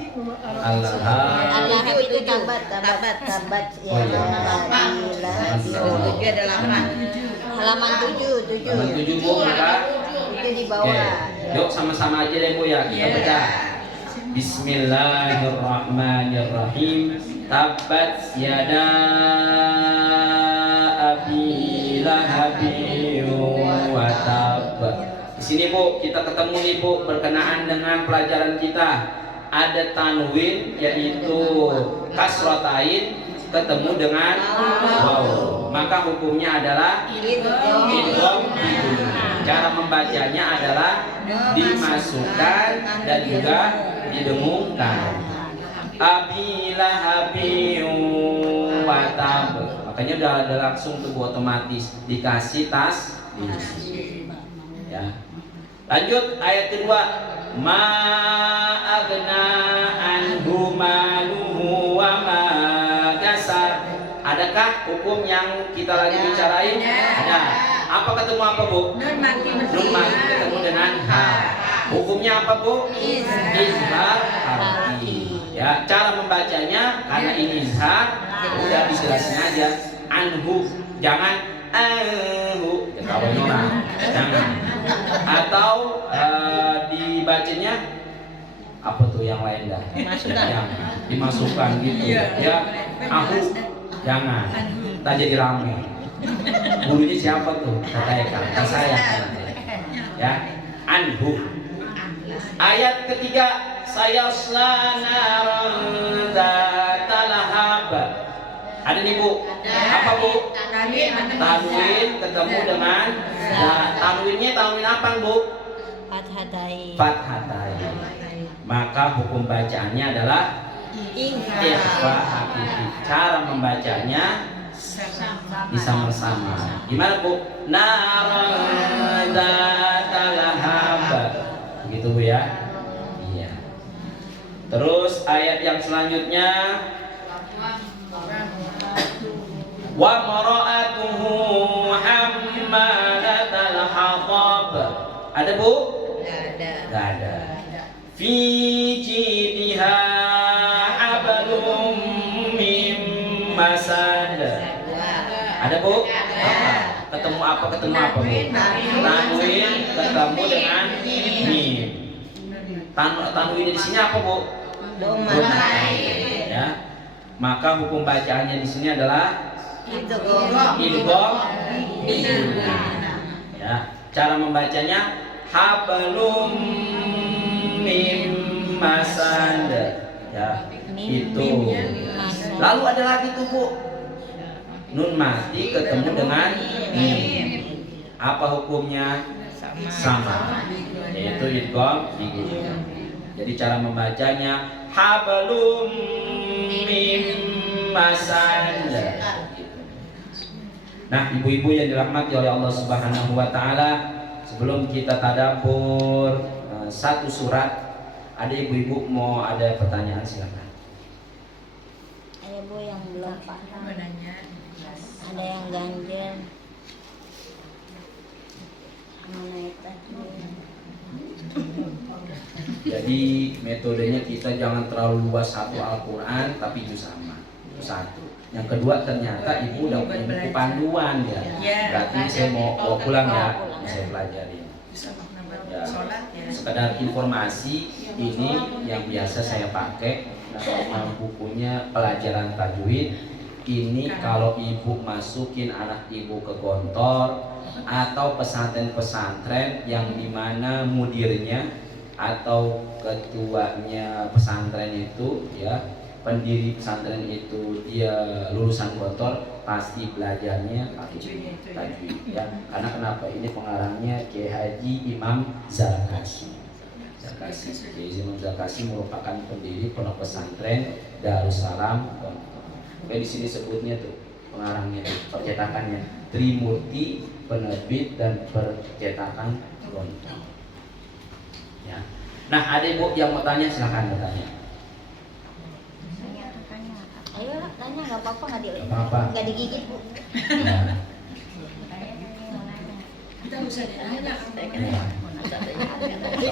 Allah. Allah itu tabat ya. Tujuh ada halaman 7. Halaman 7 Bu, buka. Itu di Oke. bawah. Yuk sama-sama aja deh Bu ya, kita baca. Bismillahirrahmanirrahim. Tabbat yada abi lahabin wa tab. Di sini Bu, kita ketemu nih Bu berkenaan dengan pelajaran kita. Ada tanwin yaitu kasratain ketemu dengan waw. Maka hukumnya adalah idgham. Cara membacanya adalah dimasukkan dan juga didengungkan. Abi lahabin wa tab. Makanya udah ada langsung tuh otomatis dikasih tas diisi. Ya. Lanjut ayat kedua. Ma agna anhu maluhu wa ma kasab. Adakah hukum yang kita lagi bicarain? Ada. Apa ketemu apa, Bu? Nun mati ketemu dengan ha. Hukumnya apa, Bu? Izhar harfi. Ya, cara membacanya karena ini izhar, udah dijelasin aja. Anhu, jangan anhu. Ketahuan orang. Jangan. Atau dibacanya apa tuh yang lain dah? Yang dimasukkan gitu. Ya, aku jangan. Tak jadi rame. Gurunya siapa tuh? Kata Eka, kata saya. Ya, anhu. Ayat ketiga, sayasla naran dzata lahab. Ada nih, Bu. Apa, Bu? Tanwin ketemu dengan tanwinnya tanwin apa, Bu? Fathatai. Maka hukum bacaannya adalah ikhfa hakiki. Cara membacanya bersama-sama. Gimana, Bu? Naran dzata lahab. Begitu, Bu ya. Iya. Terus ayat yang selanjutnya, wa mara'atuhu hammalatal hatab. Ada, Bu? Enggak ada. Fi jidha hablum mim masad. Ada, Bu? Ketemu apa, Bu? Tanwin ketemu dengan mim. Tanwin di sini apa, Bu? Ya. Maka hukum bacaannya di sini adalah idgham. Ya. Cara membacanya hablum mim masad. Ya. Itu. Lalu ada lagi tuh, Bu. Nun mati ketemu dengan mim. Apa hukumnya? Sama. Yaitu idgham. Jadi cara membacanya hablum mim masad. Nah, ibu-ibu yang dirahmati oleh Allah Subhanahu wa taala, sebelum kita tadabbur satu surat, ada ibu-ibu mau ada pertanyaan, silakan. Ada, Bu, yang belum paham. Ada yang ganjil. Jadi metodenya kita jangan terlalu luas satu Al-Quran, tapi juz amma. Itu satu. Yang kedua, ternyata ibu udah punya buku panduan ya. Berarti saya mau pulang ya, saya pelajari. Ya, sekedar informasi, ini yang biasa saya pakai. Nama bukunya Pelajaran Tajwid. Ini kalau ibu masukin anak ibu ke gontor atau pesantren-pesantren yang dimana mudirnya atau ketuanya pesantren itu, ya, pendiri pesantren itu dia lulusan gontor, pasti belajarnya pakai tajwid, ya. Karena kenapa? Ini pengarangnya Kiai Haji Imam Zarkashi. Kiai Imam Zarkashi merupakan pendiri pondok pesantren Darussalam Gontor. Oke, di sini sebutnya tuh pengarangnya, percetakannya Trimurti, penerbit dan percetakan Gontor. Ya. Nah, ada ibu yang mau tanya, silakan bertanya. Ayo tanya, nggak apa-apa, nggak digigit, Bu. Ya. Kita bisa ditanya.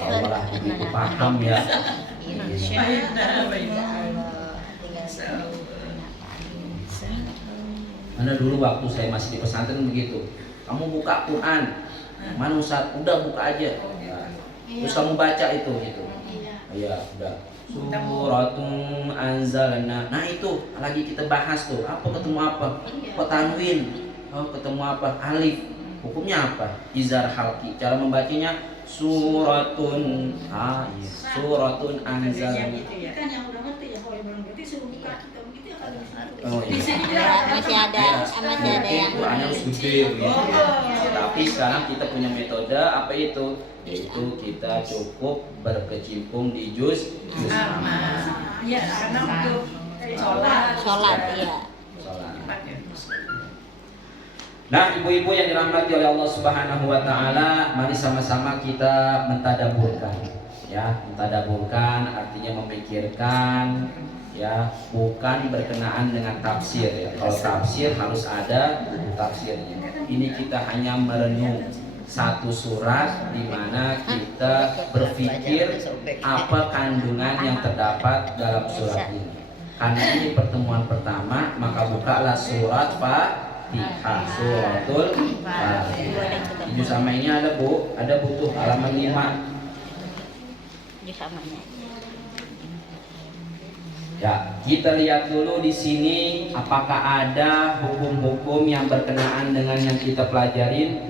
Allah, ibu paham ya. Mana dulu waktu saya masih di pesantren begitu, kamu buka Quran, mana Ustaz? Udah buka aja. Terus kamu baca itu gitu. Iya, udah. Suratun anzalna. Nah, itu lagi kita bahas tuh. Apa ketemu apa? Kok tanwin? Oh, ketemu apa? Alif. Hukumnya apa? Izhar halqi. Cara membacanya suratun. Iya. Suratun anzalna. Kan yang udah ngerti ya, kalau yang belum ngerti suruh buka kita begitu ya kalau Oh, iya. Masih ada yang itu hanya harus gede gitu. Tapi sekarang kita punya metode apa itu? Yaitu kita cukup berkecimpung di juz amma. Ya, karena untuk sholat. Iya. Sholat. Nah, ibu-ibu yang dirahmati oleh Allah Subhanahu wa taala, mari sama-sama kita mentadaburkan. Ya, mentadaburkan artinya memikirkan, ya, bukan berkenaan dengan tafsir ya. Kalau tafsir harus ada tafsirnya. Ini kita hanya merenung satu surat di mana kita berpikir apa kandungan yang terdapat dalam surat ini. Karena ini pertemuan pertama, maka bukalah surat Fatihah, suratul Fatihah. Ibu sama ini ada Bu, ada butuh halaman 5. Di samanya. Ya, kita lihat dulu di sini apakah ada hukum-hukum yang berkenaan dengan yang kita pelajarin.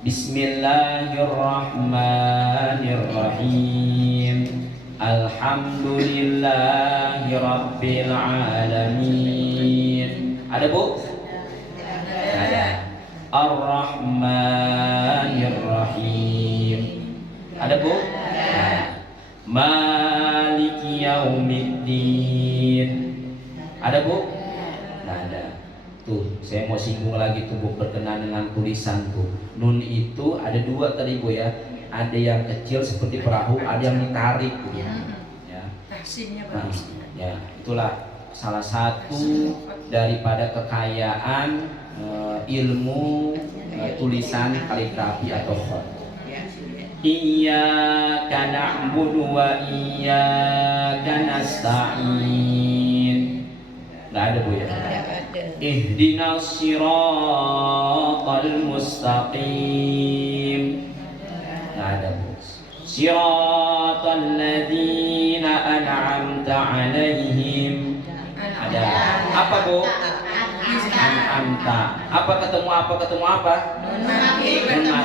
Bismillahirrahmanirrahim. Alhamdulillahi rabbil alamin. Ada Bu? Ada. Ar-Rahmanir-Rahim. Ada Bu? Ada. Maliki yaumiddin. Ada Bu? Tidak ada. Tuh, saya mau singgung lagi tuh Bu berkenaan dengan tulisan tuh. Nun itu ada dua tadi Bu ya. Ada yang kecil seperti perahu, ada yang ditarik Bu. Ya. Nah, ya, itulah salah satu daripada kekayaan ilmu tulisan kaligrafi atau font. Iyyaka na'budu wa iyyaka nasta'in. Nggak ada Bu ya? Ihdinas siratal mustaqim. Nggak ada Bu. Siratal ladzina an'amta 'alaihim. Ada. Apa Bu? An'amta. Apa ketemu apa? Nun mati ketemu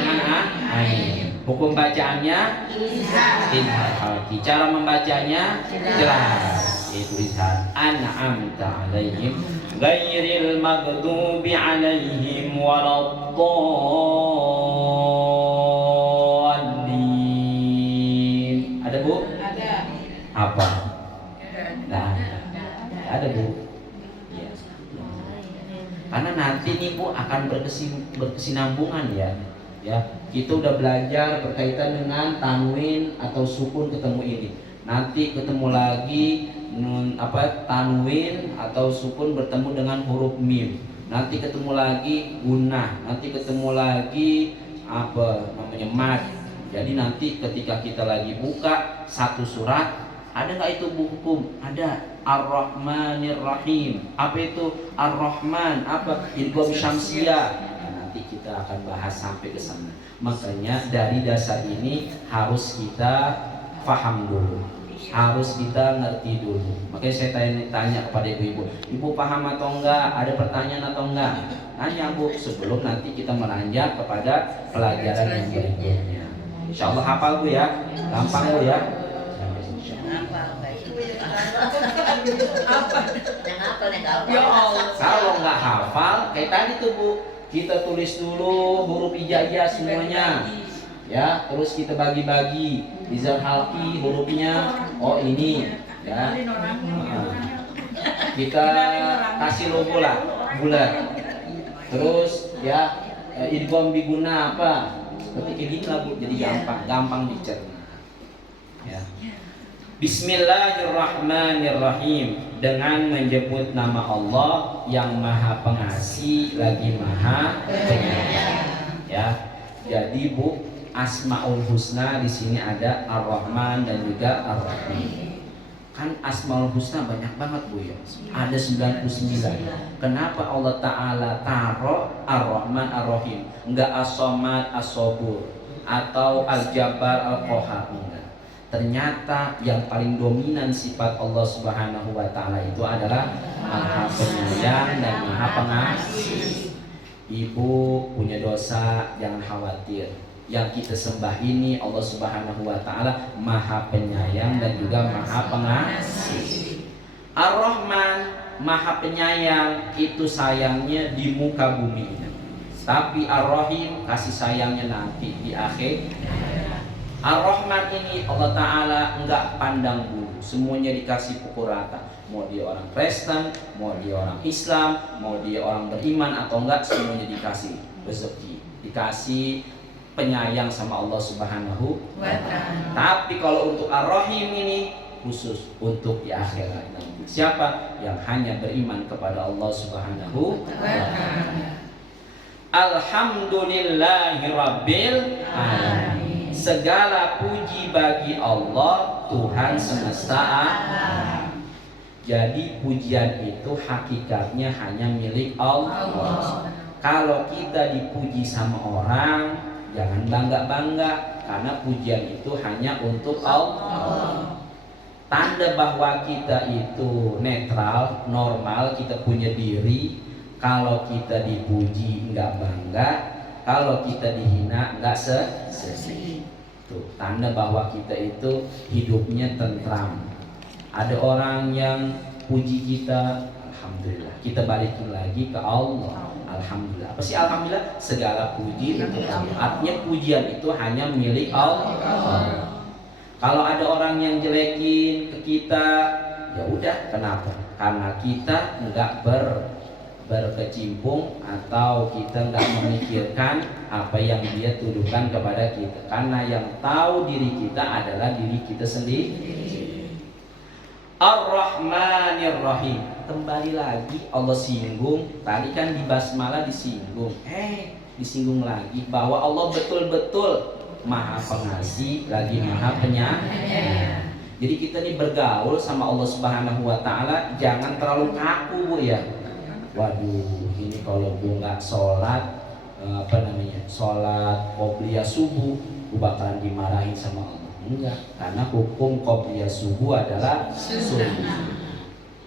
dengan ain. Hukum bacaannya cara membacanya jelas. Tulisan an'amta 'alaihim ghairil maghdubi 'alaihim waladdallin. Ada Bu? Ada. Apa? Nah, ada Bu. Karena nanti nih Bu akan berkesinambungan ya. Ya, kita udah belajar berkaitan dengan tanwin atau sukun ketemu ini. Nanti ketemu lagi tanwin atau sukun bertemu dengan huruf mim. Nanti ketemu lagi gunnah, nanti ketemu lagi mad. Jadi nanti ketika kita lagi buka satu surat, ada nggak itu Bu hukum? Ada. Ar-Rahmanir-Rahim. Apa itu Ar-Rahman? Apa? Idgham syamsiyah. Nanti kita akan bahas sampai ke sana. Makanya dari dasar ini harus kita paham dulu, harus kita ngerti dulu. Makanya saya tanya kepada ibu-ibu, ibu paham atau enggak? Ada pertanyaan atau enggak? Tanya Bu, sebelum nanti kita meranjak kepada pelajaran yang berikutnya. Insya Allah hafal Bu ya, gampang Bu ya. Kalau nggak hafal, kayak tadi tuh Bu, kita tulis dulu huruf hijaiyah semuanya, ya. Terus kita bagi-bagi, Rizal Halki hurufnya, oh ini, ya. Kita kasih logo lah, bulat. Terus ya, idgham biguna apa? Seperti kayak gini lah Bu, jadi gampang dicerna. Ya. Bismillahirrahmanirrahim. Dengan menyebut nama Allah yang Maha Pengasih lagi Maha Penyayang. Ya. Jadi Bu, Asmaul Husna di sini ada Ar-Rahman dan juga Ar-Rahim. Kan Asmaul Husna banyak banget Bu ya. Ada 99. Kenapa Allah Ta'ala taruh Ar-Rahman Ar-Rahim? Enggak As-Somad As-Sobur atau Al-Jabbar Al-Qahar, enggak. Ternyata yang paling dominan sifat Allah Subhanahu wa Ta'ala itu adalah Maha Penyayang dan Maha Pengasih. Ibu punya dosa, jangan khawatir. Yang kita sembah ini Allah Subhanahu wa Ta'ala Maha Penyayang dan juga Maha Pengasih. Ar-Rahman, Maha Penyayang, itu sayangnya di muka bumi. Tapi Ar-Rahim, kasih sayangnya nanti di akhir. Ar-Rahman ini Allah Ta'ala enggak pandang bulu, semuanya dikasih pukul rata. Mau dia orang Kristen, mau dia orang Islam, mau dia orang beriman atau enggak, semuanya dikasih rezeki, dikasih penyayang sama Allah Subhanahu wa Ta'ala. Tapi kalau untuk Ar-Rahim ini khusus untuk di akhirat nanti. Siapa yang hanya beriman kepada Allah Subhanahu wa Ta'ala. Alhamdulillahirabbil alamin. Segala puji bagi Allah, Tuhan semesta alam. Jadi pujian itu hakikatnya hanya milik Allah. Kalau kita dipuji sama orang, jangan bangga-bangga, karena pujian itu hanya untuk Allah. Tanda bahwa kita itu netral, normal, kita punya diri. Kalau kita dipuji enggak bangga, kalau kita dihina enggak sedih. Tuh, tanda bahwa kita itu hidupnya tentram. Ada orang yang puji kita, alhamdulillah, kita balikin lagi ke Allah. Alhamdulillah. Apa sih alhamdulillah? Segala puji untuk Allah. Artinya pujian itu hanya milik Allah. Kalau ada orang yang jelekin ke kita, ya udah, kenapa? Karena kita enggak berkecimpung atau kita enggak memikirkan apa yang dia tuduhkan kepada kita. Karena yang tahu diri kita adalah diri kita sendiri. Ar-Rahmanir Rahim. Kembali lagi Allah singgung, tadi kan di basmalah disinggung. Disinggung lagi bahwa Allah betul-betul Maha Pengasih lagi Maha Penyayang. Jadi kita ini bergaul sama Allah Subhanahu wa Ta'ala jangan terlalu kaku, Bu, ya. Waduh, ini kalau gue nggak sholat sholat qobliyah subuh, gue bakalan dimarahin sama Allah. Enggak, karena hukum qobliyah subuh adalah sunnah.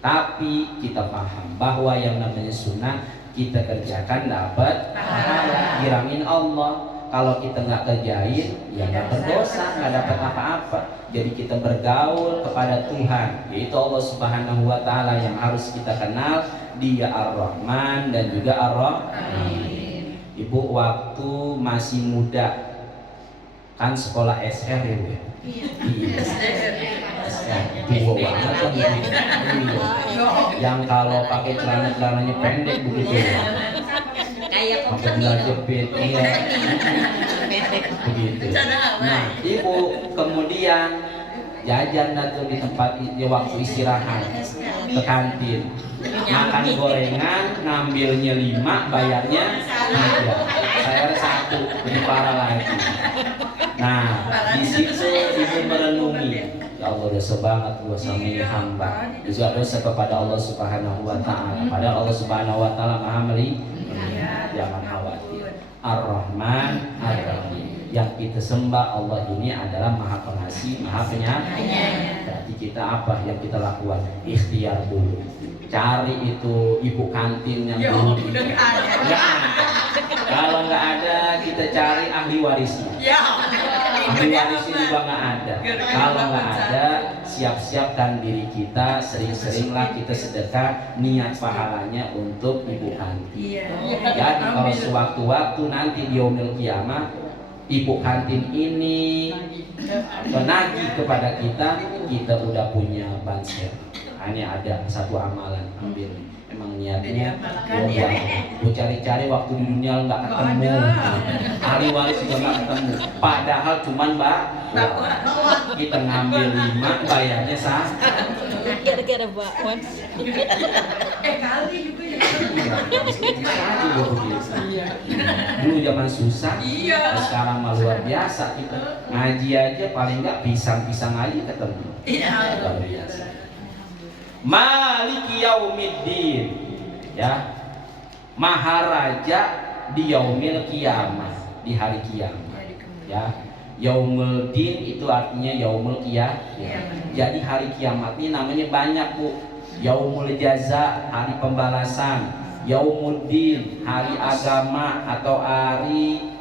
Tapi kita paham bahwa yang namanya sunnah kita kerjakan dapat pahala, diramin Allah. Kalau kita nggak kerjain, ya nggak berdosa, nggak dapat apa-apa. Jadi kita bergaul kepada Tuhan, yaitu Allah Subhanahu wa Ta'ala yang harus kita kenal. Dia Ar-Rahman dan juga Ar-Rahim. Ibu waktu masih muda kan sekolah SR ya, Bu? Iya. SR. Tua banget kan begitu. Yang kalau pakai celananya pendek begitu ya. Kayak Pakai belah jepit, iya. Begitu. Nah, ibu kemudian jajan tuh di tempat waktu istirahat ke kantin, makan gorengan, ngambilnya 5, bayarnya 3, saya 1, lebih parah lagi. Nah, di situ ibu merenungi, ya Allah, dosa banget gua sama ini hamba, juga dosa kepada Allah Subhanahu wa Ta'ala. Padahal Allah Subhanahu wa Ta'ala Maha melihat. Jangan khawatir. Ar-Rahman Ar-Rahim. Yang kita sembah Allah ini adalah Maha Pengasih, Maha Penyayang. Berarti kita apa yang kita lakukan? Ikhtiar dulu. Cari itu ibu kantin yang dulu. Nggak ada. Kalau nggak ada, kita cari ahli warisnya. Ahli warisnya juga nggak ada. Kalau nggak ada, siap-siapkan diri kita, sering-seringlah kita sedekah, niat pahalanya untuk ibu kantin. Jadi kalau sewaktu-waktu nanti di yaumil kiamah, ibu kantin ini menagih kepada kita, kita udah punya banser. Ini ada satu amalan, ambil. Emang niatnya gue cari-cari waktu di dunia nggak ketemu, ahli waris juga nggak ketemu. Padahal cuman kita ngambil 5, bayarnya 1. Gara-gara bakwan. Kali juga ya. Dulu zaman susah, sekarang mah luar biasa. Kita ngaji aja paling nggak pisang-pisang aja ketemu. Luar biasa. Maliki yaumiddin, ya, maharaja di yaumil kiamah, di hari kiamat, ya. Yaumul din itu artinya yaumul kiamat. Jadi hari kiamat ini namanya banyak, Bu. Yaumul jaza, hari pembalasan. Yaumuddin, hari agama atau hari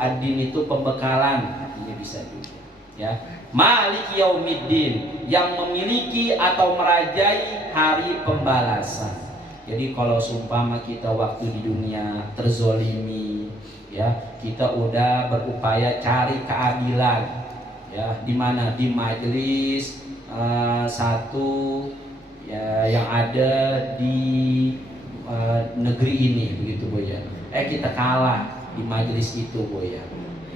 adin itu pembekalan. Ini bisa juga, ya. Malik yaumiddin, yang memiliki atau merajai hari pembalasan. Jadi kalau seumpama kita waktu di dunia terzolimi, ya, kita udah berupaya cari keadilan, ya, di mana? Di majelis satu ya yang ada di negeri ini, begitu Bu ya. Kita kalah di majelis itu Bu ya.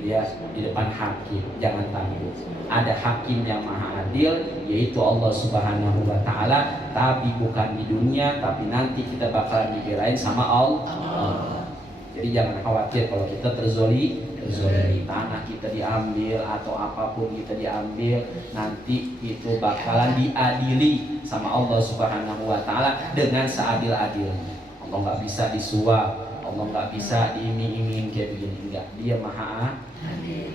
Ya, di depan hakim, jangan takut. Ada hakim yang maha adil, yaitu Allah Subhanahu wa Ta'ala, tapi bukan di dunia, tapi nanti kita bakalan dibelain sama Allah. Jadi jangan khawatir kalau kita terzolimi, tanah kita diambil atau apapun kita diambil, nanti itu bakalan diadili sama Allah Subhanahu wa Ta'ala dengan seadil-adilnya. Allah nggak bisa disuap, Allah nggak bisa diiming-iming kayak begini, enggak. Dia maha adil.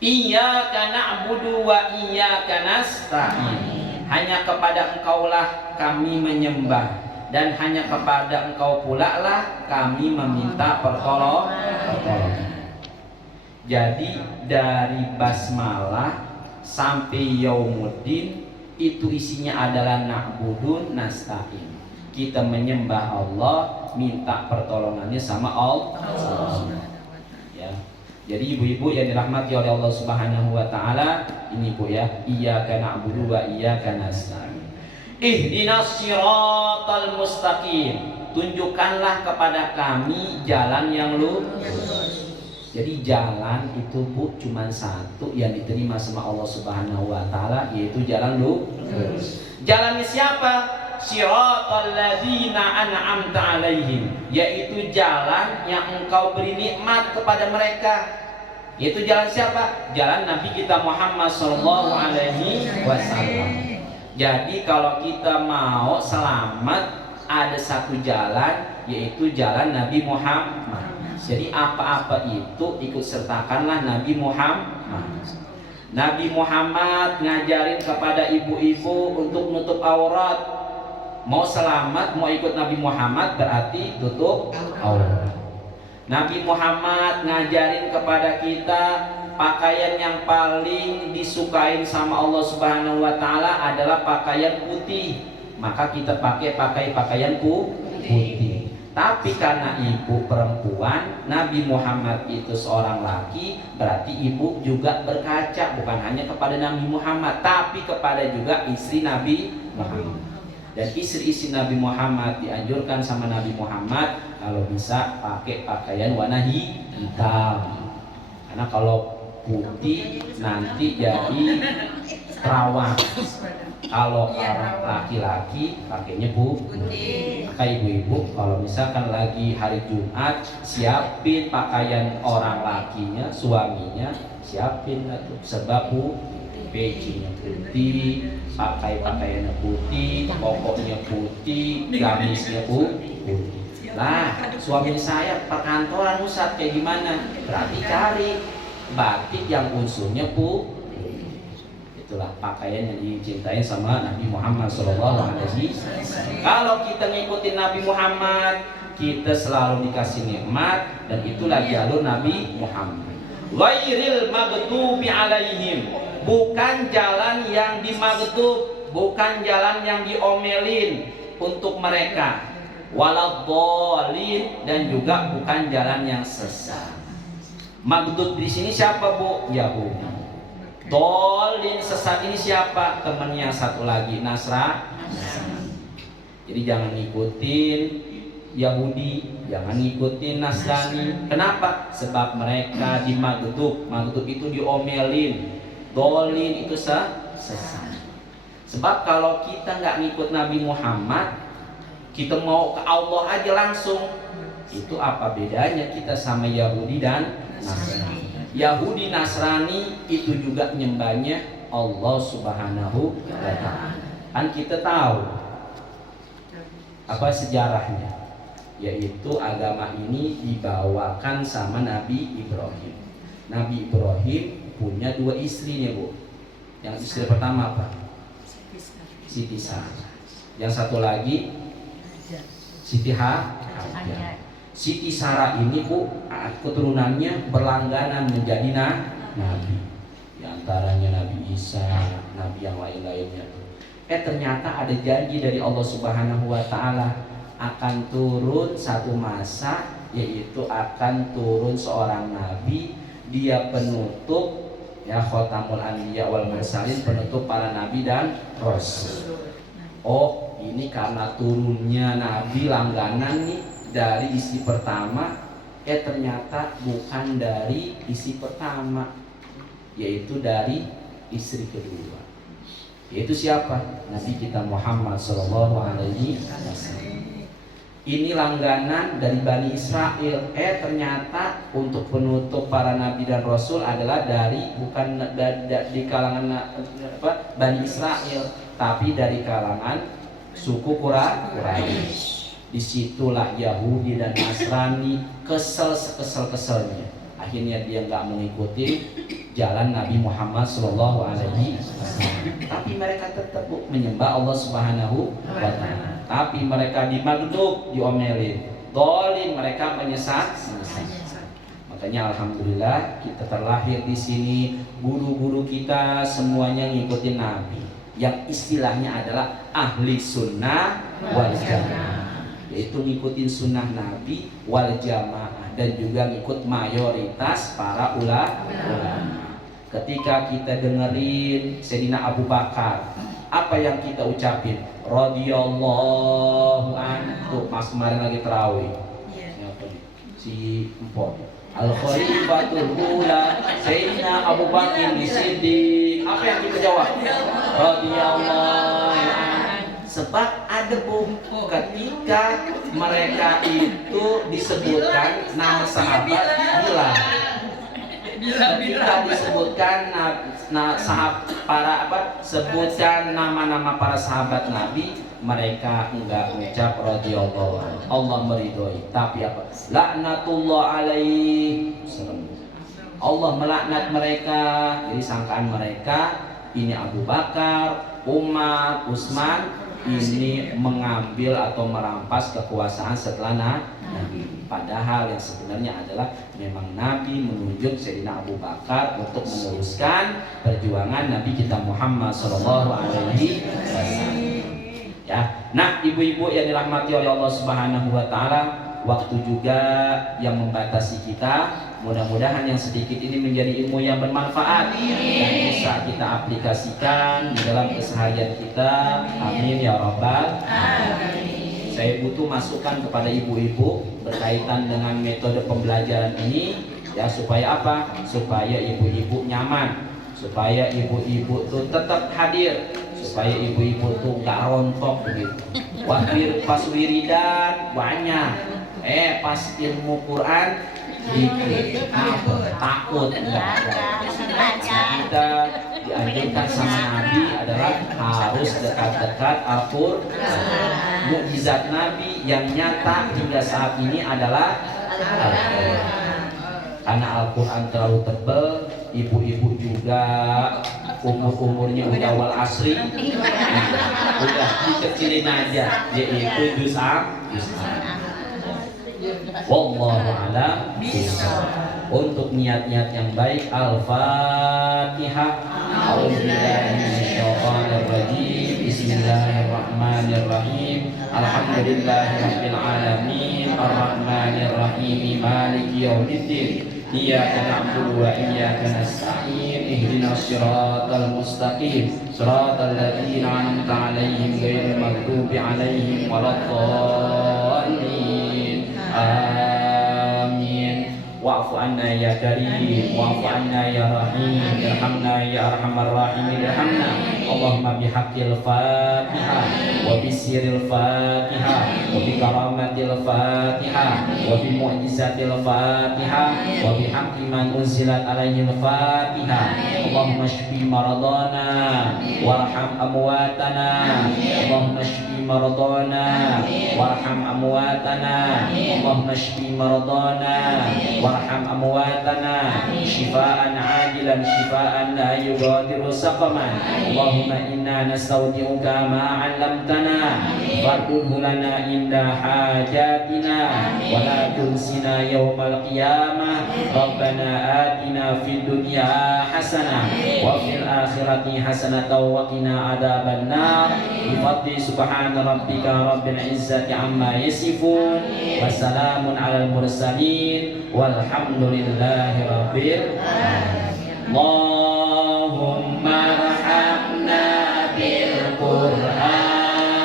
Iyyaka na'budu wa iyyaka nasta'in. Hanya kepada Engkaulah kami menyembah, dan hanya kepada Engkau pula lah kami meminta pertolongan. Jadi dari basmalah sampai yaumuddin itu isinya adalah na'budun nasta'in. Kita menyembah Allah, minta pertolongannya sama Allah. Ya. Jadi ibu-ibu yang dirahmati oleh Allah Subhanahu wa Ta'ala, ini Bu ya, iyyaka na'budu wa iyyaka nasta'in. Ihdinas siratal mustaqim. Tunjukkanlah kepada kami jalan yang lurus. Jadi jalan itu Bu cuma satu yang diterima sama Allah Subhanahu wa Ta'ala, yaitu jalan lurus. Jalannya siapa? Siratal ladzina an'amta alaihim, yaitu jalan yang Engkau beri nikmat kepada mereka. Yaitu jalan siapa? Jalan Nabi kita Muhammad sallallahu alaihi wasallam. Jadi kalau kita mau selamat, ada satu jalan, yaitu jalan Nabi Muhammad. Jadi apa-apa itu ikut sertakanlah Nabi Muhammad. Nabi Muhammad ngajarin kepada ibu-ibu untuk nutup aurat. Mau selamat, mau ikut Nabi Muhammad berarti tutup aurat. Nabi Muhammad ngajarin kepada kita pakaian yang paling disukain sama Allah Subhanahu wa Ta'ala adalah pakaian putih. Maka kita pakai pakaian putih. Tapi karena ibu perempuan, Nabi Muhammad itu seorang laki, berarti ibu juga berkaca bukan hanya kepada Nabi Muhammad, tapi kepada juga istri Nabi Muhammad. Dan istri-istri Nabi Muhammad dianjurkan sama Nabi Muhammad kalau bisa pakai pakaian warna hitam. Karena kalau putih nanti jadi perawan. Kalau orang laki-laki pakainya putih. Maka ibu-ibu kalau misalkan lagi hari Jumat, siapin pakaian orang lakinya, suaminya, siapin itu sebab pecinya putih, pakai pakaiannya putih, pokoknya putih, gamisnya putih. Lah, suami saya perkantoran Ustaz kayak gimana? Berarti cari batik yang unsurnya putih. Itulah pakaian yang dicintai sama Nabi Muhammad SAW. Kalau kita ngikutin Nabi Muhammad, kita selalu dikasih nikmat, dan itulah jalur Nabi Muhammad. Ghairil maghdubi alaihim, bukan jalan yang dimaghdub, bukan jalan yang diomelin untuk mereka. Waladhdallin, dan juga bukan jalan yang sesat. Maghdub di sini siapa Bu? Yahudi. Dhalin sesat ini siapa? Temannya satu lagi Nasrani. Jadi jangan ngikutin Yahudi, jangan ngikutin Nasrani. Kenapa? Sebab mereka di maghdub. Maghdub itu diomelin. Dhalin itu sesat. Sebab kalau kita nggak ngikut Nabi Muhammad, kita mau ke Allah aja langsung, itu apa bedanya kita sama Yahudi dan Nasrani? Yahudi Nasrani itu juga nyembahnya Allah Subhanahu wa Ta'ala. Kan kita tahu apa sejarahnya, yaitu agama ini dibawakan sama Nabi Ibrahim. Nabi Ibrahim punya dua istrinya Bu. Yang istri pertama apa? Siti Sarah. Yang satu lagi Siti Hajar. Siti Sarah ini Bu, keturunannya berlangganan menjadi nabi. Di antaranya Nabi Isa, nabi yang lain-lainnya. Ternyata ada janji dari Allah Subhanahu wa Ta'ala, akan turun satu masa, yaitu akan turun seorang nabi, dia penutup, ya, khotamul anbiya wal mursalin, penutup para nabi dan rasul. Oh, ini karena turunnya Nabi langganan nih dari istri pertama, ternyata bukan dari istri pertama, yaitu dari istri kedua. Yaitu siapa? Nabi kita Muhammad Shallallahu Alaihi Wasallam. Ini langganan dari Bani Israel. Ternyata untuk penutup para nabi dan rasul adalah dari bukan di kalangan Bani Israel, tapi dari kalangan suku Quraisy. Disitulah Yahudi dan Nasrani kesel-keselnya. Akhirnya dia nggak mengikuti jalan Nabi Muhammad Shallallahu Alaihi Wasallam. Tapi mereka tetap menyembah Allah Subhanahu Wa Taala. Tapi mereka dimagdub, diomelin, dolim, mereka menyesat. Makanya alhamdulillah kita terlahir di sini, guru-guru kita semuanya ngikutin Nabi, yang istilahnya adalah ahli sunnah wal jamaah, yaitu ngikutin sunnah Nabi wal jamaah, dan juga ngikut mayoritas para ulama. Ketika kita dengerin Sayyidina Abu Bakar, apa yang kita ucapin? Radhiyallahu anhu. Mas kemarin lagi tarawih. Si Empok. Al-Khalifatul Ula Sayyidina Abu Bakar Siddiq. Apa yang kita jawab? Radhiyallahu anhu. Sebab ada ketika mereka itu disebutkan nama sahabat bilang. Ketika disebutkan sebutkan nama-nama para sahabat Nabi, mereka enggak mengucap radhiyallahu anhu, Allah meridhoi, tapi apa? Laknatullah alaihi, Allah melaknat mereka. Jadi sangkaan mereka ini Abu Bakar, Umar, Utsman ini mengambil atau merampas kekuasaan setelah Nabi. Padahal yang sebenarnya adalah memang Nabi menunjuk Sayyidina Abu Bakar untuk meneruskan perjuangan Nabi kita Muhammad Sallallahu Alaihi Wasallam. Ya, nah ibu-ibu yang dirahmati oleh Allah Subhanahu Wa Taala, waktu juga yang membatasi kita. Mudah-mudahan yang sedikit ini menjadi ilmu yang bermanfaat dan bisa kita aplikasikan di dalam keseharian kita. Amin ya Rabbal Alamin. Saya butuh masukan kepada ibu-ibu berkaitan dengan metode pembelajaran ini, ya, supaya apa? Supaya ibu-ibu nyaman, supaya ibu-ibu tuh tetap hadir, supaya ibu-ibu tuh nggak rontok begitu. Waktu pas wiridan banyak, pas ilmu Quran dikit, takut enggak. Kita dianjurkan sama Nabi adalah harus dekat-dekat Al-Qur'an. Mukjizat Nabi yang nyata hingga saat ini adalah Al-Qur'an. Karena Al-Quran terlalu tebal, ibu-ibu juga umurnya udah wal asri, udah dikecilin aja, yaitu juz am. Wallahu a'lam bishawab. Untuk niat-niat yang baik, Al-Fatihah. A'udzubillahi minasyaitonir rajim. Bismillahirrahmanirrahim. Alhamdulillahirabbil alamin. Arrahmanir rahim. Maliki yaumiddin. Iyyaka na'budu wa iyyaka nasta'in. Ihdinas siratal mustaqim. Siratal ladzina an'amta 'alaihim ghairil maghdubi 'alaihim waladdallin. Amin. Wa'fu anna ya karim, wa'fu anna ya rahim, irhamna ya arhamar rahimin, irhamna. Allahumma bihaqqil Fatihah wa bisirril Fatihah wa bi karamatil Fatihah wa bi mu'jizatil Fatihah wa bi haqqi man unzilat alaihil Fatihah. Allahumma shfi maradana warham amwatana. Allahumma shfi maradana warham amwatana. Allahumma shfi maradana warham amwatana shifaan ajilan shifaan la yugadiru saqaman. Allahumma inna nastaudi'uka ma 'allamtana fardhu lana inda hajatina wa la tunsina yaumal qiyamah. Rabbana atina fid dunya hasanah wa fil akhirati hasanah wa qina adzabannar. Bi fadli subhana rabbika rabbil izzati amma yasifun wa salamun alal mursalin walhamdulillahi rabbil alamin. Allahumma arhamna bil Qur'an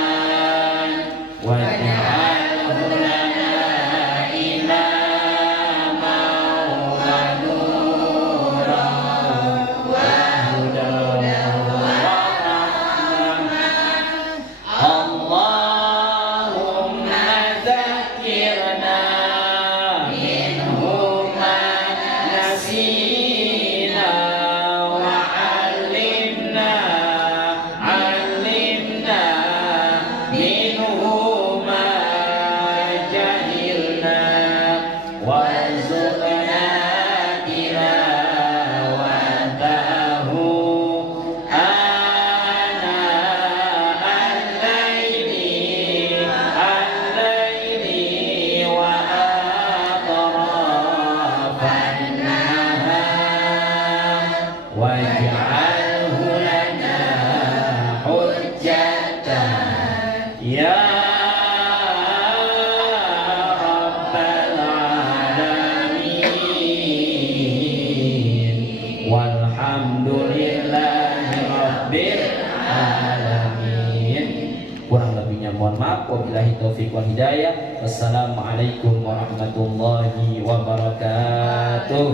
wabillahi taufiq wal hidayah. Wassalamualaikum warahmatullahi wabarakatuh.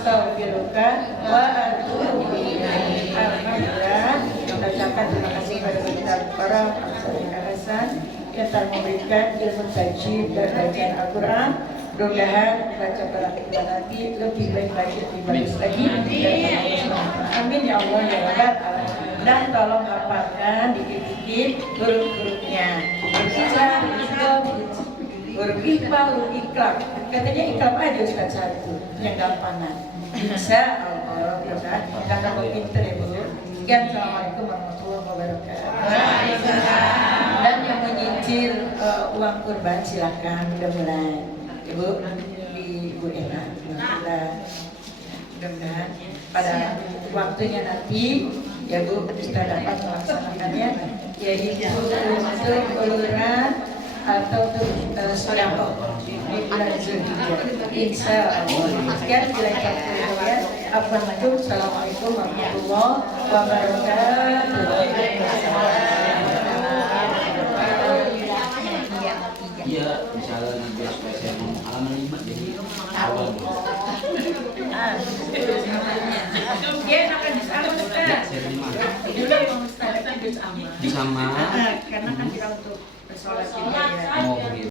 astaghfiruka wa atubu ilaik. Alhamdulillah, kita ucapkan terima kasih kepada kita para Ustaz Hasan yang telah memberikan ilmu tajwid dan bacaan Al-Quran. Mudah-mudahan baca kita nanti lebih baik lagi, lebih bagus lagi. Amin ya Allah ya Rabbal Alamin. Dan tolong hafalkan dikit-dikit huruf-hurufnya. Huruf iqbal, huruf iklab. Katanya iklab aja Ustaz satu yang gampangan. Insya Allah, mudah-mudahan karena mau pinter ya Bu. Sekian, Assalamualaikum warahmatullahi wabarakatuh. Dan yang menyicil uang kurban silakan, udah mulai. Ibu di Bu Ena, mudah-mudahan pada waktunya nanti ya Bu kita dapat melaksanakannya, yaitu untuk uluran atau untuk sedekah di bulan Zulhijjah. Insya Allah. Sekian silakan ya. Assalamualaikum warahmatullahi wabarakatuh. Iya, misalnya di spesial halaman 5 jadi awal. Ya, akan disama Ustaz. Disama. Sama. Karena kan kita untuk bersolat juga ya. Oh, begitu.